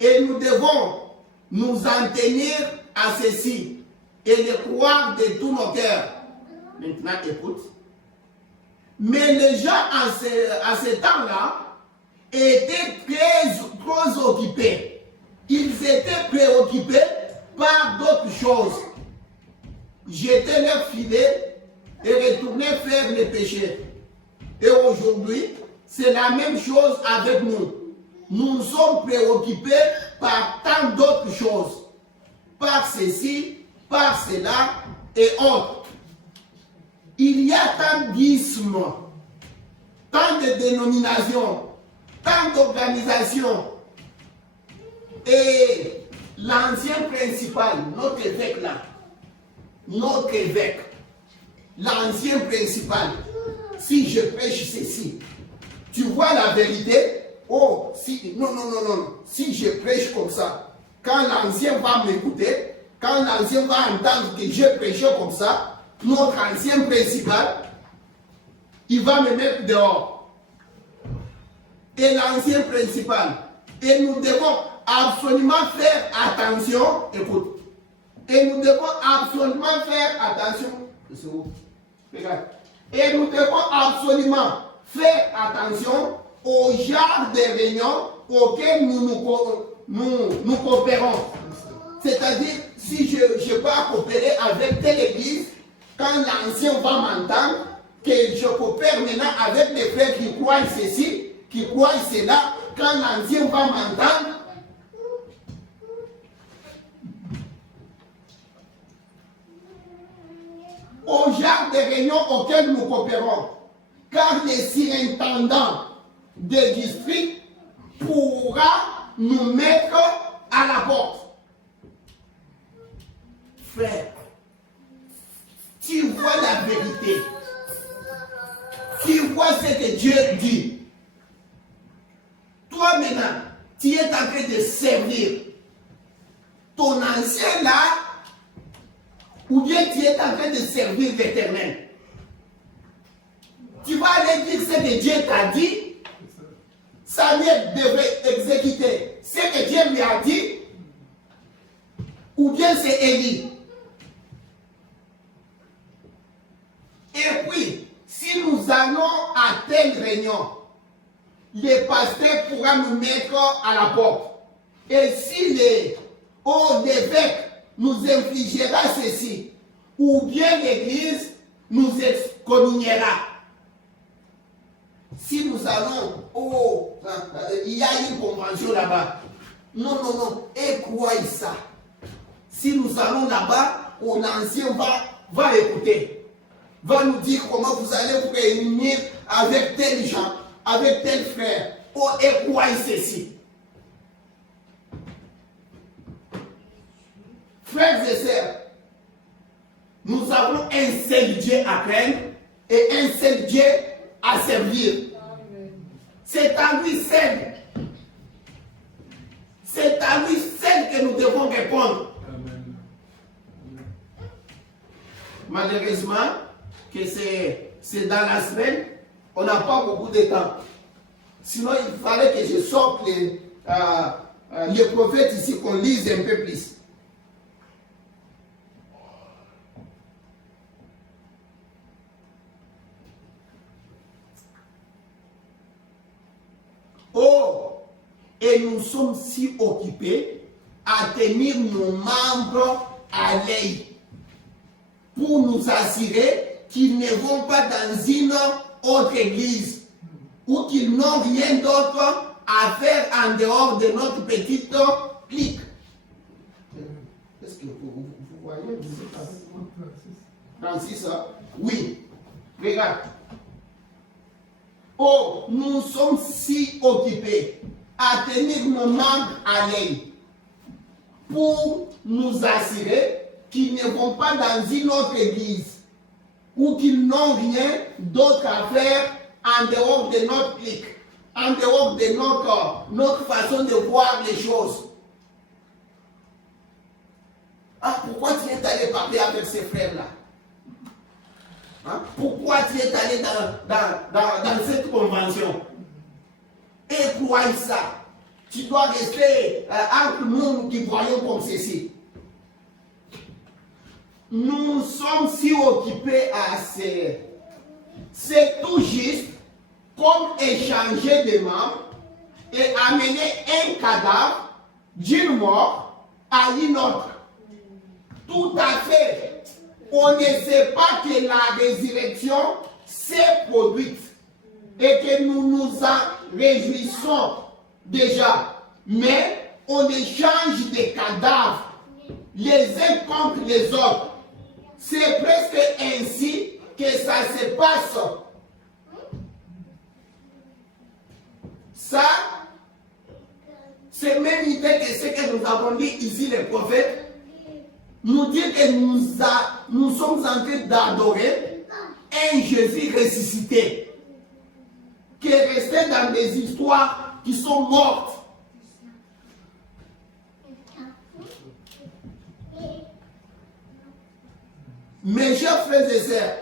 Et nous devons nous en tenir à ceci et le croire de tout nos cœurs. Maintenant, écoute. Mais les gens à ce temps-là étaient très occupés. Ils étaient préoccupés par d'autres choses. Jetaient leurs filets et retournaient faire les péchés. Et aujourd'hui, c'est la même chose avec nous. Nous sommes préoccupés par tant d'autres choses. Par ceci, par cela et autres. Il y a tant d'ismes, tant de dénominations, tant d'organisations. Et l'ancien principal, notre évêque là, notre évêque, l'ancien principal, si je prêche ceci, tu vois la vérité, oh, si, non, si je prêche comme ça, quand l'ancien va m'écouter, quand l'ancien va entendre que je prêche comme ça, notre ancien principal, il va me mettre dehors. Et l'ancien principal, et nous devons absolument faire attention, écoute, et nous devons absolument faire attention, c'est où? Regarde. Et nous devons absolument faire attention au genre de réunions auxquelles nous coopérons. C'est-à-dire, si je peux coopérer avec telle église, quand l'ancien va m'entendre, que je coopère maintenant avec des frères qui croient ceci, qui croient cela, quand l'ancien va m'entendre, au genre de réunions auxquelles nous coopérons, car le surintendant des districts pourra nous mettre à la porte. Frère, tu vois la vérité. Tu vois ce que Dieu dit. Toi maintenant, tu es en train de servir ton ancien là, ou bien tu es en train de servir l'Éternel. Tu vas aller dire ce que Dieu t'a dit. Samuel devrait exécuter ce que Dieu lui a dit, ou bien c'est Élie. Et puis, si nous allons à telle réunion, le pasteur pourra nous mettre à la porte. Et si l'évêque nous infligera ceci, ou bien l'Église nous excommuniera. Si nous allons, il y a une convention là-bas. Non, et croyez ça. Si nous allons là-bas, l'ancien va écouter. Va nous dire comment vous allez vous réunir avec tel gens, avec tel frère. Oh, et quoi ceci? Frères et sœurs, nous avons un seul Dieu à craindre et un seul Dieu à servir. C'est à lui seul. C'est à lui seul que nous devons répondre. Amen. Malheureusement, que c'est dans la semaine, on n'a pas beaucoup de temps. Sinon, il fallait que je sorte les prophètes ici, qu'on lise un peu plus. Oh, et nous sommes si occupés à tenir nos membres à l'œil pour nous assurer qu'ils ne vont pas dans une autre église ou qu'ils n'ont rien d'autre à faire en dehors de notre petite clique. Est-ce que vous voyez? Francis, oui. Regarde. Oh, nous sommes si occupés à tenir nos membres à l'œil pour nous assurer qu'ils ne vont pas dans une autre église ou qu'ils n'ont rien d'autre à faire en dehors de notre clique, en dehors de notre façon de voir les choses. Ah, pourquoi tu es allé parler avec ces frères-là? Hein? Pourquoi tu es allé dans cette convention? Et crois ça. Tu dois rester entre nous qui voyons comme ceci. Nous sommes si occupés à ces. C'est tout juste comme échanger des membres et amener un cadavre d'une mort à une autre. Tout à fait. On ne sait pas que la résurrection s'est produite et que nous nous en réjouissons déjà. Mais on échange des cadavres les uns contre les autres. C'est presque ainsi que ça se passe. Ça, c'est même idée que ce que nous avons dit ici, les prophètes, nous dit que nous sommes en train d'adorer un Jésus ressuscité, qui est resté dans des histoires qui sont mortes. Mes chers frères et sœurs,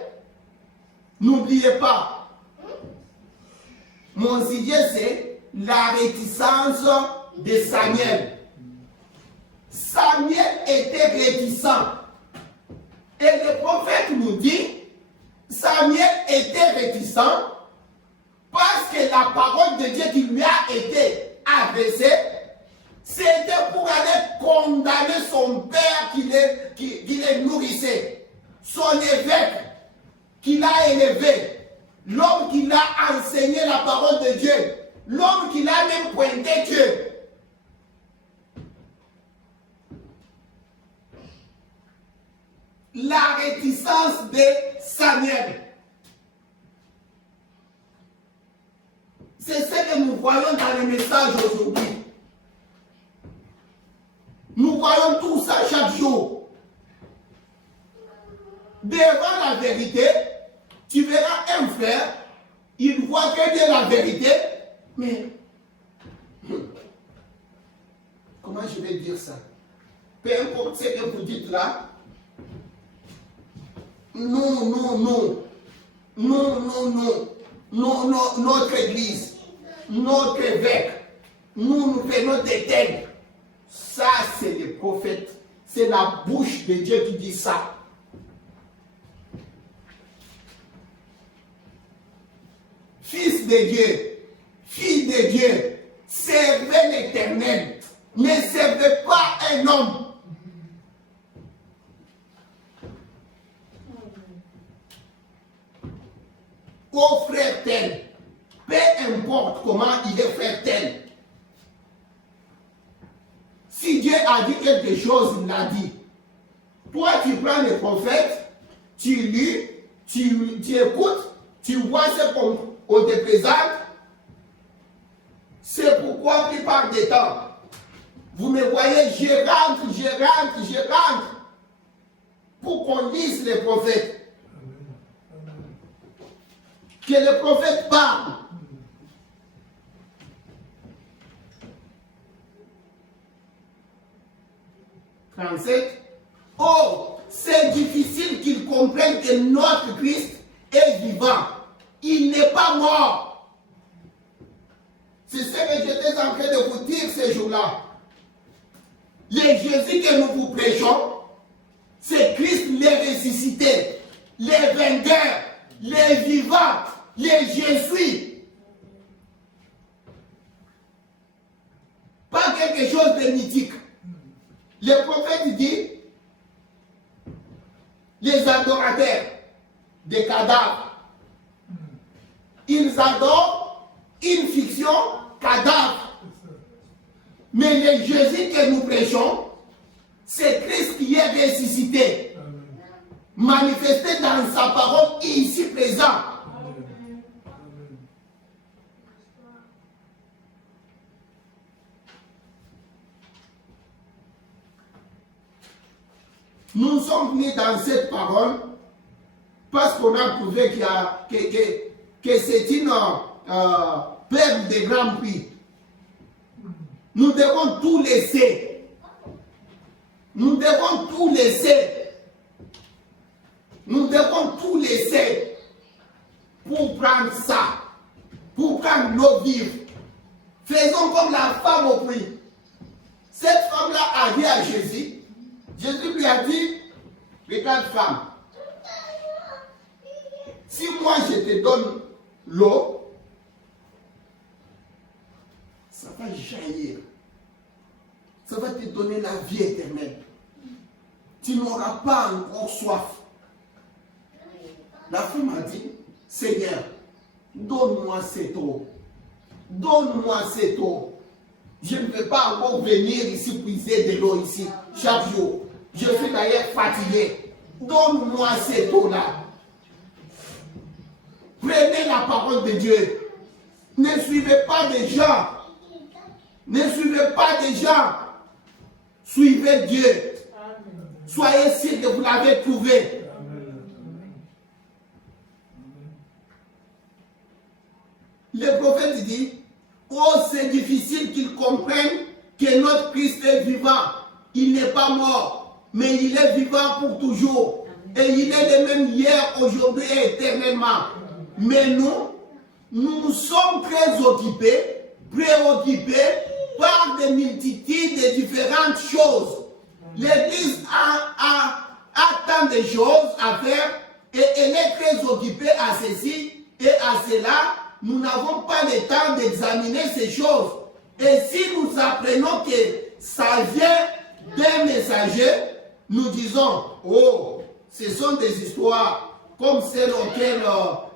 n'oubliez pas, mon sujet c'est la réticence de Samuel. Samuel était réticent. Et le prophète nous dit, Samuel était réticent parce que la parole de Dieu qui lui a été adressée, c'était pour aller condamner son père qui les nourrissait, son évêque qui l'a élevé, l'homme qui l'a enseigné la parole de Dieu, l'homme qui l'a même pointé Dieu. La réticence de Samuel. C'est ce que nous voyons dans le message aujourd'hui. Nous voyons tout ça chaque jour. Devant la vérité, tu verras un frère, il voit que bien la vérité, mais comment je vais dire ça? Peu importe ce que vous dites là, notre église, notre évêque, nous faisons des thèmes. Ça, c'est le prophète, c'est la bouche de Dieu qui dit ça. Fils de Dieu, fille de Dieu, servez l'Éternel, ne servez pas un homme. Au frère tel, peu importe comment il est frère tel. Si Dieu a dit quelque chose, il l'a dit. Toi, tu prends les prophètes, tu lis, tu écoutes, tu vois ce qu'on te présente, C'est pourquoi, la plupart des temps, vous me voyez, je rentre, pour qu'on lise les prophètes. Que le prophète parle. « 37. Oh, c'est difficile qu'ils comprennent que notre Christ est vivant. Il n'est pas mort. » C'est ce que j'étais en train de vous dire ces jours-là. Le Jésus que nous vous prêchons, c'est Christ les ressuscités, les vainqueurs, les vivants, les Jésus. Pas quelque chose de mythique. Le prophète dit, les adorateurs des cadavres, ils adorent une fiction cadavre. Mais le Jésus que nous prêchons, c'est Christ qui est ressuscité, manifesté dans sa parole ici présent. Nous sommes venus dans cette parole parce qu'on a trouvé que c'est une perle de grand prix. Nous devons tout laisser. Nous devons tout laisser. Nous devons tout laisser pour prendre ça, pour prendre nos vivres. Faisons comme la femme au puits. Cette femme-là a dit à Jésus, Jésus lui a dit, regarde femme, si moi je te donne l'eau, ça va jaillir. Ça va te donner la vie éternelle. Tu n'auras pas encore soif. La femme a dit, Seigneur, donne-moi cette eau. Donne-moi cette eau. Je ne vais pas encore venir ici puiser de l'eau ici chaque jour. Je suis d'ailleurs fatigué. Donne-moi cette eau-là. Prenez la parole de Dieu. Ne suivez pas des gens. Ne suivez pas des gens. Suivez Dieu. Soyez sûr que vous l'avez trouvé. Le prophète dit, oh, c'est difficile qu'ils comprennent que notre Christ est vivant. Il n'est pas mort, mais il est vivant pour toujours. Et il est le même hier, aujourd'hui et éternellement. Mais nous sommes très occupés, préoccupés par des multitudes de différentes choses. L'Église a tant de choses à faire et elle est très occupée à ceci et à cela. Nous n'avons pas le temps d'examiner ces choses. Et si nous apprenons que ça vient d'un messager, nous disons, oh, ce sont des histoires comme celles auxquelles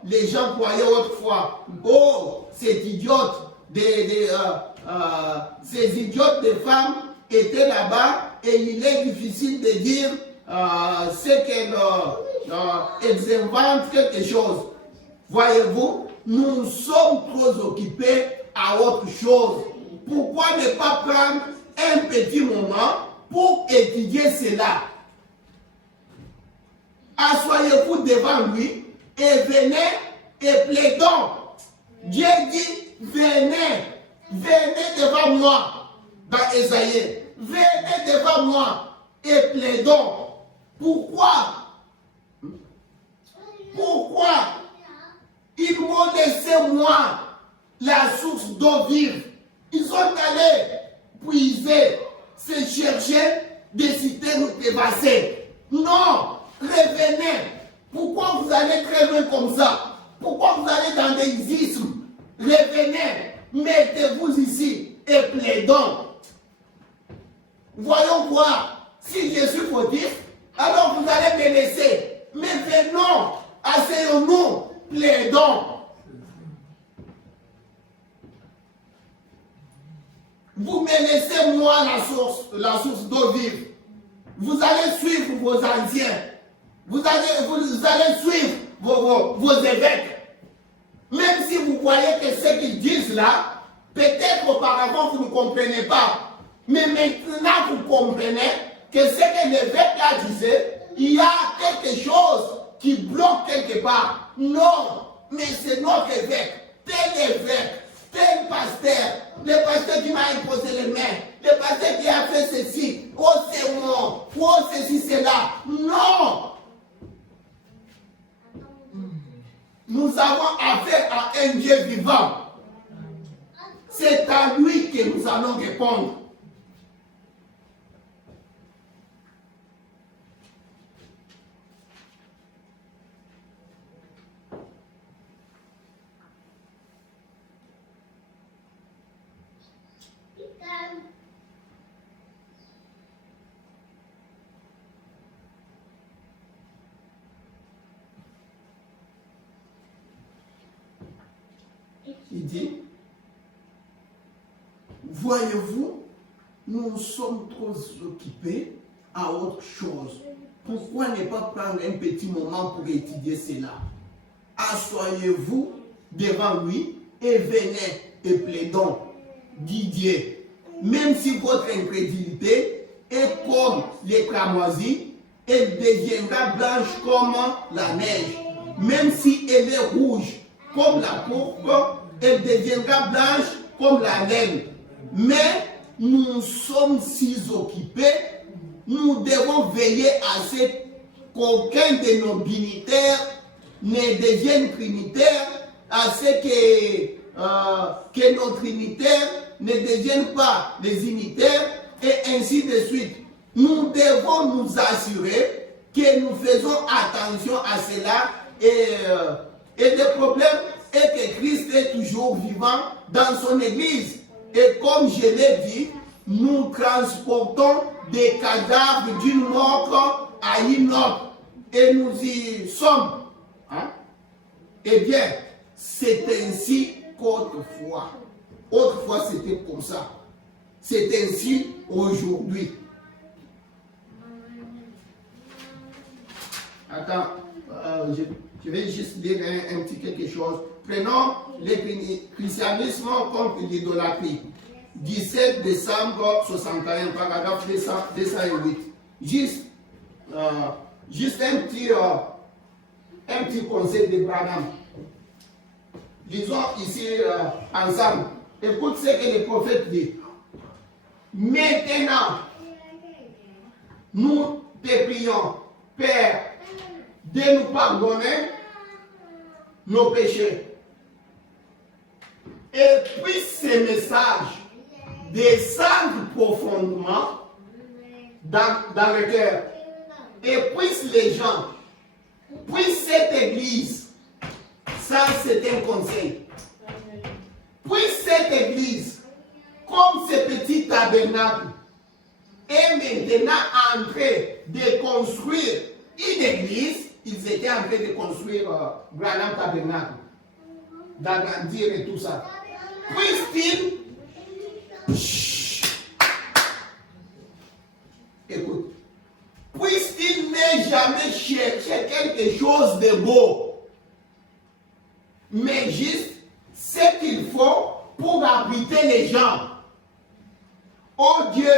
les gens croyaient autrefois. Oh, ces idiotes de femmes étaient là-bas et il est difficile de dire ce qu'elles inventent quelque chose. Voyez-vous, nous sommes trop occupés à autre chose. Pourquoi ne pas prendre un petit moment pour étudier cela? Assoyez-vous devant lui et venez et plaidons. Dieu dit, venez devant moi. Dans Ésaïe, venez devant moi et plaidons. Pourquoi? Ils m'ont laissé moi la source d'eau vive. Ils sont allés puiser, se chercher des citernes dévastées. Non, revenez. Pourquoi vous allez très loin comme ça? Pourquoi vous allez dans des ismes? Revenez, mettez-vous ici et plaidons. Voyons quoi? Si je suis fautif, alors vous allez me laisser. Mais venons, asseyons-nous, plaidons. Vous me laissez moi la source d'eau vive. Vous allez suivre vos anciens. Vous allez suivre vos évêques. Même si vous voyez que ce qu'ils disent là, Peut-être auparavant, vous ne comprenez pas. Mais maintenant, vous comprenez que ce que l'évêque là disait, il y a quelque chose qui bloque quelque part. Non, mais c'est notre évêque, tel pasteur, le pasteur qui m'a imposé les mains, le pasteur qui a fait ceci, oh c'est moi, oh ceci, cela. Non! Nous avons affaire à un Dieu vivant. C'est à lui que nous allons répondre. Il dit, voyez-vous, nous sommes trop occupés à autre chose. Pourquoi ne pas prendre un petit moment pour étudier cela? Assoyez-vous devant lui et venez et plaidons, dit Dieu. Même si votre incrédulité est comme les cramoisis, elle deviendra blanche comme la neige. Même si elle est rouge comme la pourpre, elle deviendra blanche comme la laine. Mais nous sommes si occupés, nous devons veiller à ce qu'aucun de nos dignitaires ne devienne trinitaire, à ce que nos trinitaires ne deviennent pas des unitaires, et ainsi de suite. Nous devons nous assurer que nous faisons attention à cela, et le problème est que Christ est toujours vivant dans son Église. Et comme je l'ai dit, nous transportons des cadavres d'une mort à une autre. Et nous y sommes. Hein? Eh bien, c'est ainsi qu'autrefois. Autrefois, c'était comme ça. C'est ainsi aujourd'hui. Attends, je vais juste dire un petit quelque chose. Prenons le christianisme contre l'idolâtrie. 17 décembre 61, paragraphe 208. Juste un petit conseil de Branham. Disons ici ensemble. Écoute ce que le prophète dit. Maintenant, nous te prions, Père, de nous pardonner nos péchés. Et puis ces messages descendent profondément dans le cœur. Et puissent les gens, puissent cette église, ça c'est un conseil, puisse cette église, comme ce petit tabernacle, est maintenant en train de construire une église. Ils étaient en train de construire Branham Tabernacle, d'agrandir et tout ça. Puisse-t-il, écoute, puisse-t-il ne jamais chercher quelque chose de beau, mais juste ce qu'il faut pour abriter les gens. Oh Dieu,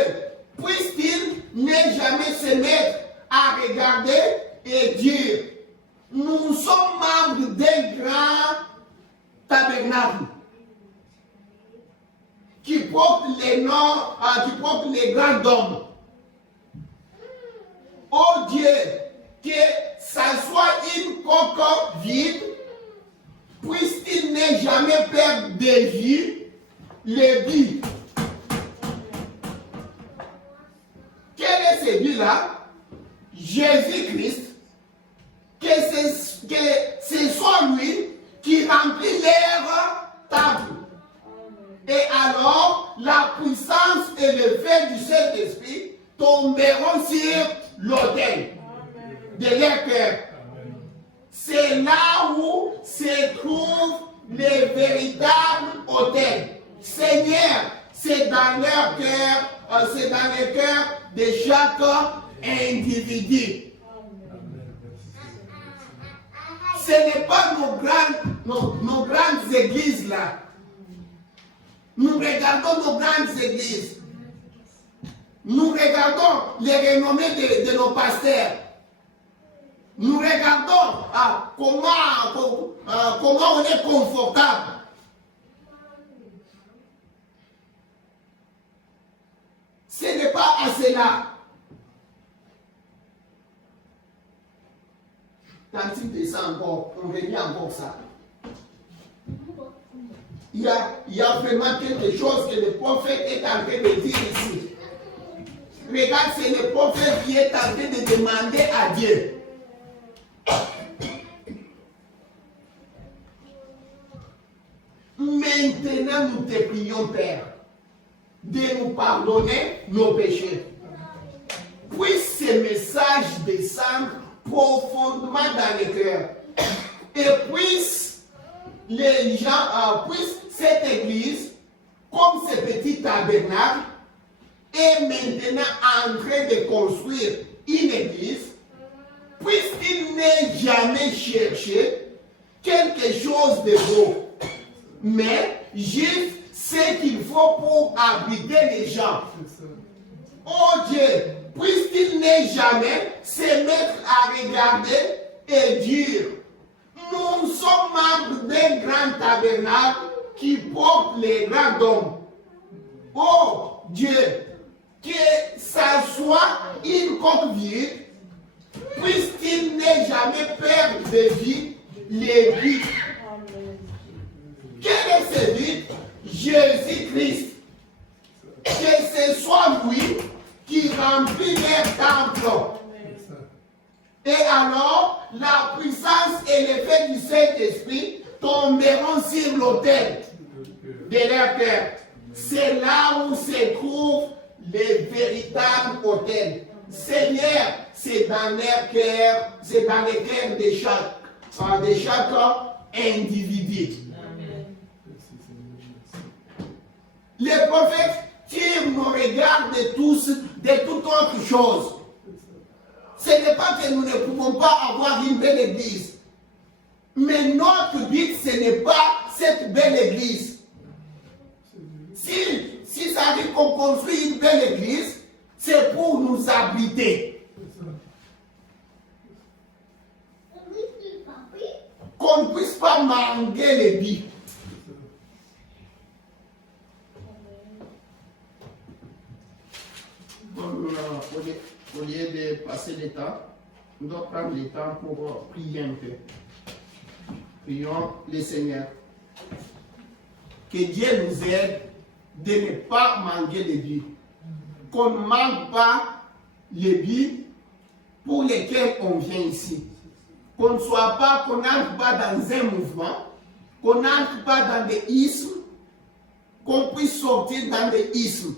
puisse-t-il ne jamais se mettre à regarder et dire, nous sommes membres d'un grand tabernacle qui porte les noms, qui porte les grands hommes. Oh Dieu, que ça soit une coque vide, puisse-t-il ne jamais perdre de vue les vies. Quel est ce but-là? Jésus-Christ, que ce soit lui qui remplit l'air table. Et alors, la puissance et le fait du Saint-Esprit tomberont sur l'autel de leur cœur. C'est là où se trouve les véritables autels. Seigneur, c'est dans leur cœur, c'est dans le cœur de chaque individu. Ce n'est pas nos grandes églises là. Nous regardons nos grandes églises. Nous regardons les renommées de nos pasteurs. Nous regardons comment on est confortable. Ce n'est pas à cela. Quand il descend encore, on revient encore ça. Il y a vraiment quelque chose que le prophète est en train de dire ici. Regarde, c'est le prophète qui est en train de demander à Dieu. Maintenant, nous te prions, Père, de nous pardonner nos péchés. Puisse ce message descendre profondément dans le cœur. Et puisse les gens, puisse cette église, comme ce petit tabernacle, est maintenant en train de construire une église, puisqu'il n'est jamais cherché quelque chose de beau, mais juste ce qu'il faut pour abriter les gens. Oh Dieu, puisqu'il n'est jamais se mettre à regarder et dire, nous sommes membres d'un grand tabernacle qui porte les grands dons. Oh Dieu, que ça soit une coque vide, puisqu'il n'est jamais perdre de vie les vies. Quel est ce vide? Jésus-Christ. Que ce soit lui qui remplit les temples. Et alors, la puissance et l'effet du Saint-Esprit tomberont sur l'autel de leur cœur. C'est là où se trouve le véritable autel. Seigneur, c'est dans leur cœur, c'est dans le cœur de chaque individu. Les prophètes tirent nos regards de tous, de toute autre chose. Ce n'est pas que nous ne pouvons pas avoir une belle église. Mais notre but, ce n'est pas cette belle église. Si ça arrive qu'on construit une belle église, c'est pour nous abriter. Qu'on ne puisse pas manquer les billes. Au lieu de passer le temps, nous devons prendre le temps pour prier un peu. Prions le Seigneur. Que Dieu nous aide de ne pas manquer les vies. Qu'on ne manque pas les vies pour lesquelles on vient ici. Qu'on ne soit pas, qu'on n'entre pas dans un mouvement, qu'on n'entre pas dans des ismes, qu'on puisse sortir dans des ismes.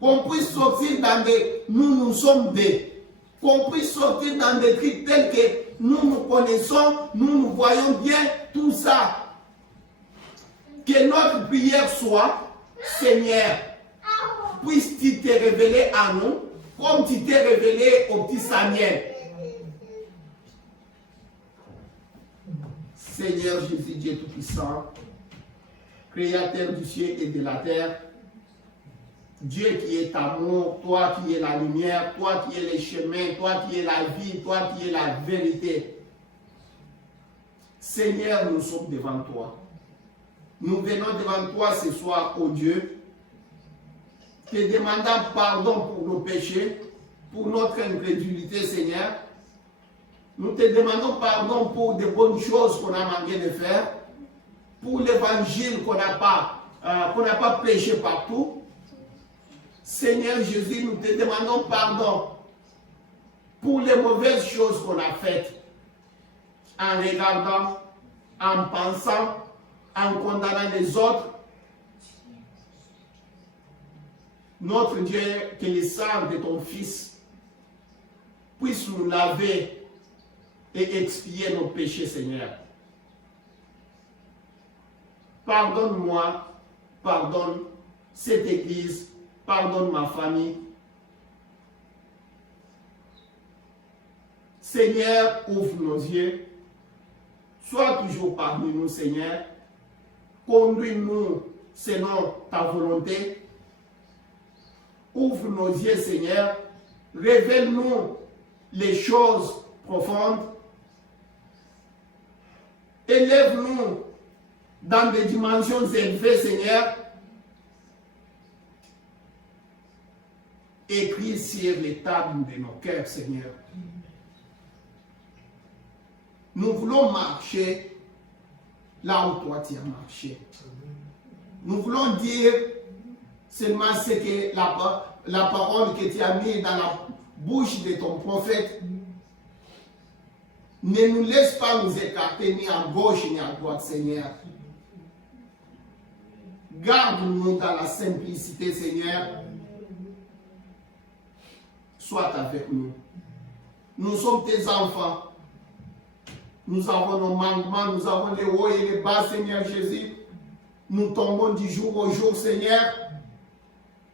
Qu'on puisse sortir dans des nous sommes des, qu'on puisse sortir dans des trucs tels que nous connaissons, nous voyons bien tout ça. Que notre prière soit, Seigneur, puisses-tu te révéler à nous comme tu t'es révélé au petit Samuel. Seigneur Jésus, Dieu Tout-Puissant, Créateur du ciel et de la terre, Dieu qui est amour, toi qui es la lumière, toi qui es le chemin, toi qui es la vie, toi qui es la vérité. Seigneur, nous sommes devant toi. Nous venons devant toi ce soir, ô Dieu, te demandant pardon pour nos péchés, pour notre incrédulité, Seigneur. Nous te demandons pardon pour de bonnes choses qu'on a manqué de faire, pour l'évangile qu'on n'a pas prêché partout. Seigneur Jésus, nous te demandons pardon pour les mauvaises choses qu'on a faites, en regardant, en pensant, en condamnant les autres. Notre Dieu, que le sang de ton Fils puisse nous laver et expier nos péchés, Seigneur. Pardonne-moi, pardonne cette Église, pardonne ma famille. Seigneur, ouvre nos yeux. Sois toujours parmi nous, Seigneur. Conduis-nous selon ta volonté. Ouvre nos yeux, Seigneur. Révèle-nous les choses profondes. Élève-nous dans des dimensions élevées, Seigneur. Écris sur les tables de nos cœurs, Seigneur. Nous voulons marcher là où toi tu as marché. Nous voulons dire seulement ce que la parole que tu as mise dans la bouche de ton prophète. Ne nous laisse pas nous écarter ni à gauche ni à droite, Seigneur. Garde-nous dans la simplicité, Seigneur. Sois avec nous. Nous sommes tes enfants. Nous avons nos manquements, nous avons les hauts et les bas, Seigneur Jésus. Nous tombons du jour au jour, Seigneur.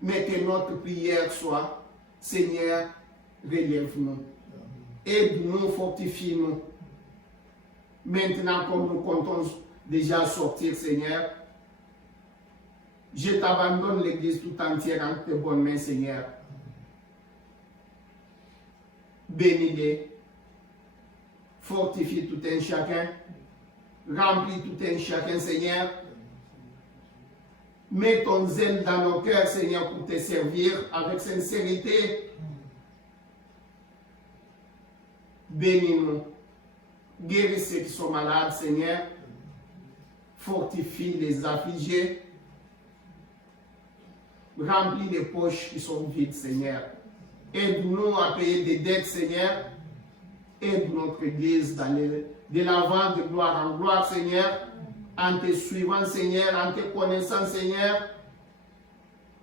Mais que notre prière soit, Seigneur, relève-nous. Aide-nous, fortifie-nous. Maintenant, comme nous comptons déjà sortir, Seigneur, je t'abandonne l'Église tout entière entre tes bonnes mains, Seigneur. Bénis-les. Fortifie tout un chacun. Remplis tout un chacun, Seigneur. Mets ton zèle dans nos cœurs, Seigneur, pour te servir avec sincérité. Bénis-nous. Guéris ceux qui sont malades, Seigneur. Fortifie les affligés. Remplis les poches qui sont vides, Seigneur. Aide-nous à payer des dettes, Seigneur. Aide notre Église d'aller de l'avant de gloire en gloire, Seigneur. En te suivant, Seigneur, en te connaissant, Seigneur.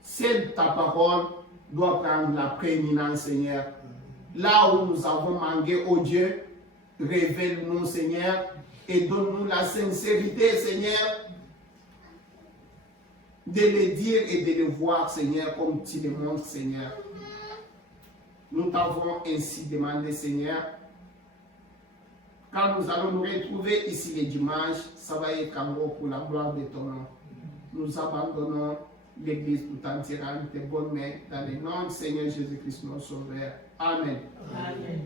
Seule ta parole doit prendre la prééminence, Seigneur. Là où nous avons manqué, oh Dieu, révèle-nous, Seigneur, et donne-nous la sincérité, Seigneur, de le dire et de le voir, Seigneur, comme tu le montres, Seigneur. Nous t'avons ainsi demandé, Seigneur. Quand nous allons nous retrouver ici les dimanches, ça va être en gros pour la gloire de ton nom. Nous abandonnons l'Église tout entière entre tes bonnes mains, dans le nom du Seigneur Jésus-Christ, notre Sauveur. Amen. Amen.